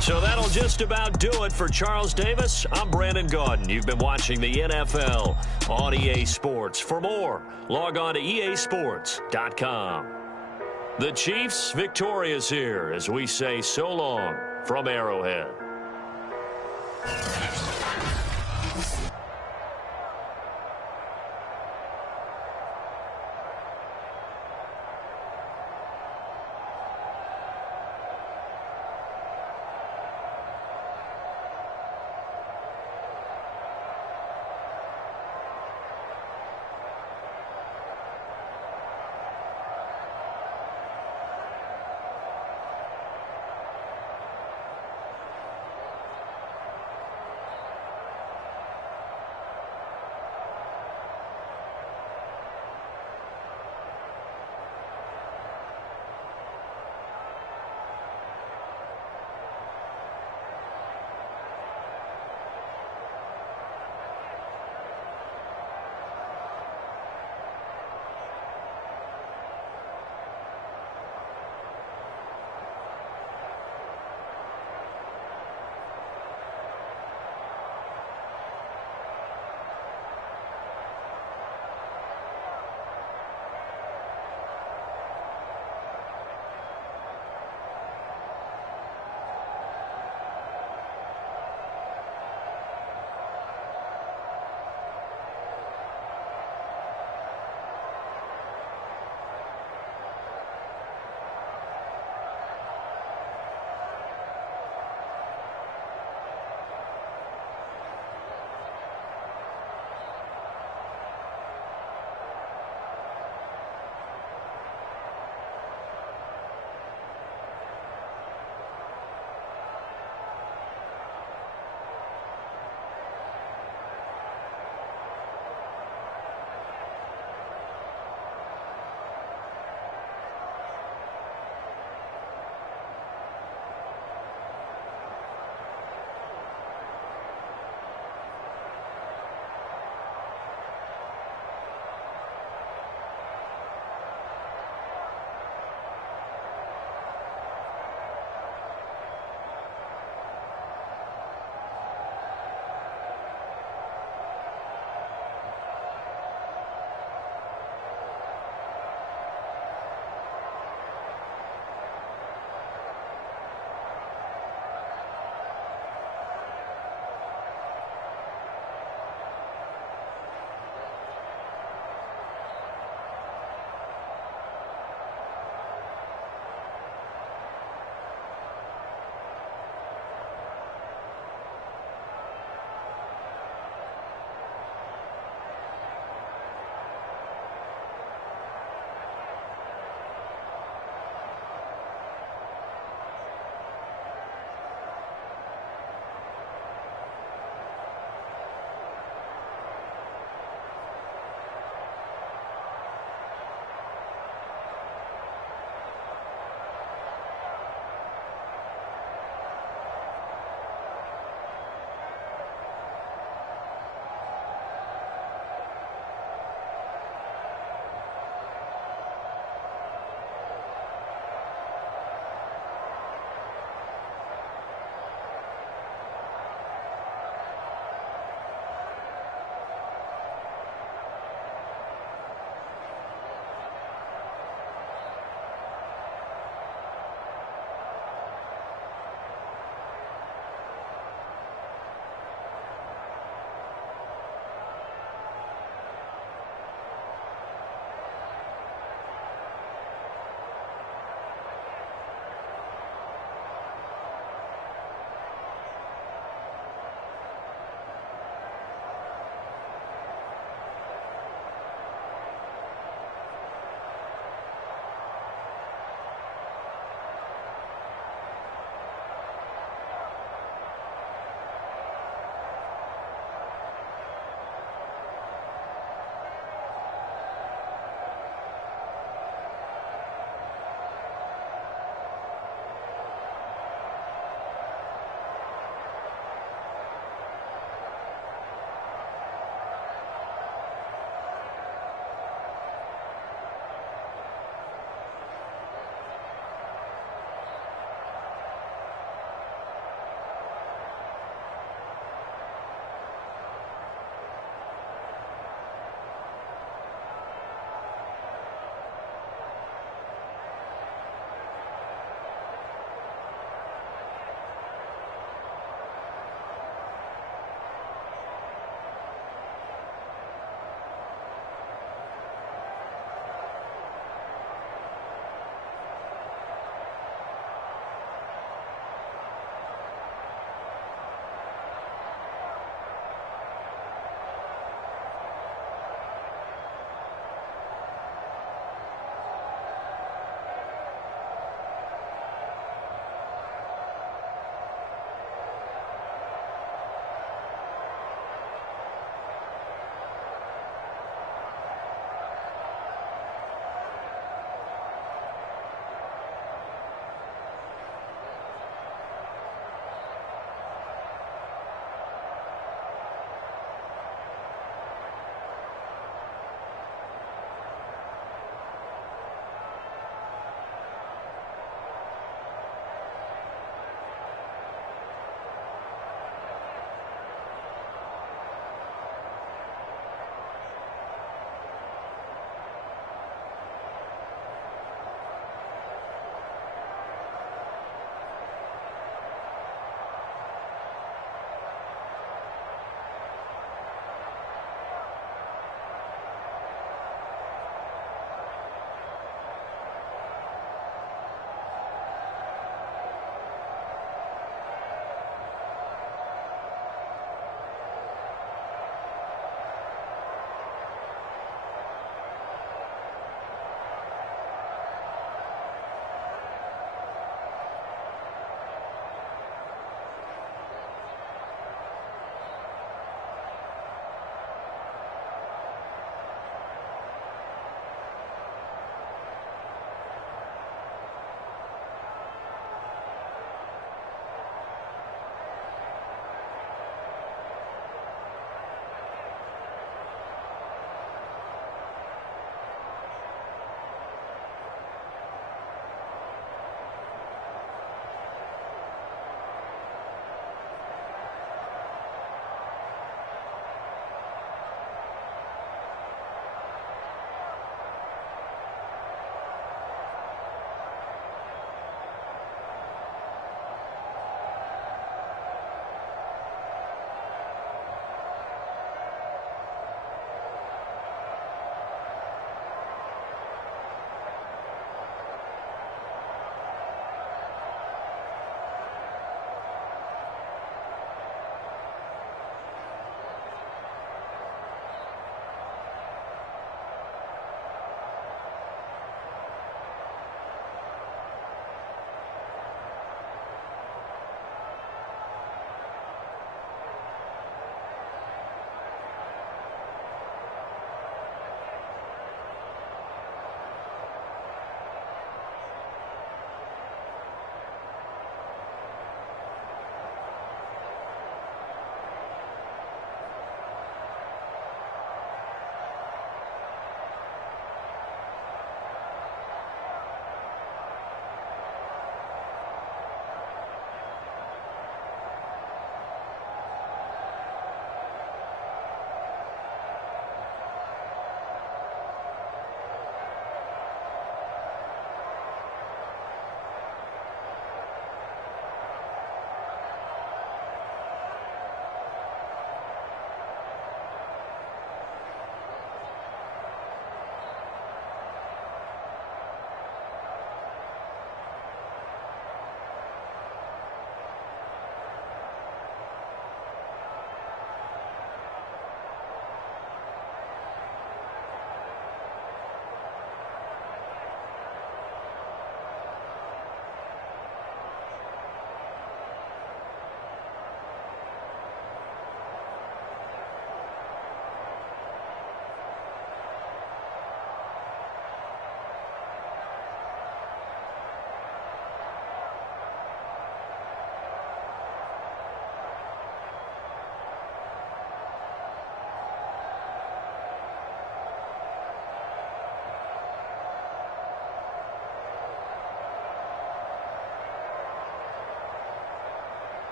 So that'll just about do it for Charles Davis. I'm Brandon Gaudin. You've been watching the NFL on EA Sports. For more, log on to easports.com. The Chiefs victorious here as we say so long from Arrowhead.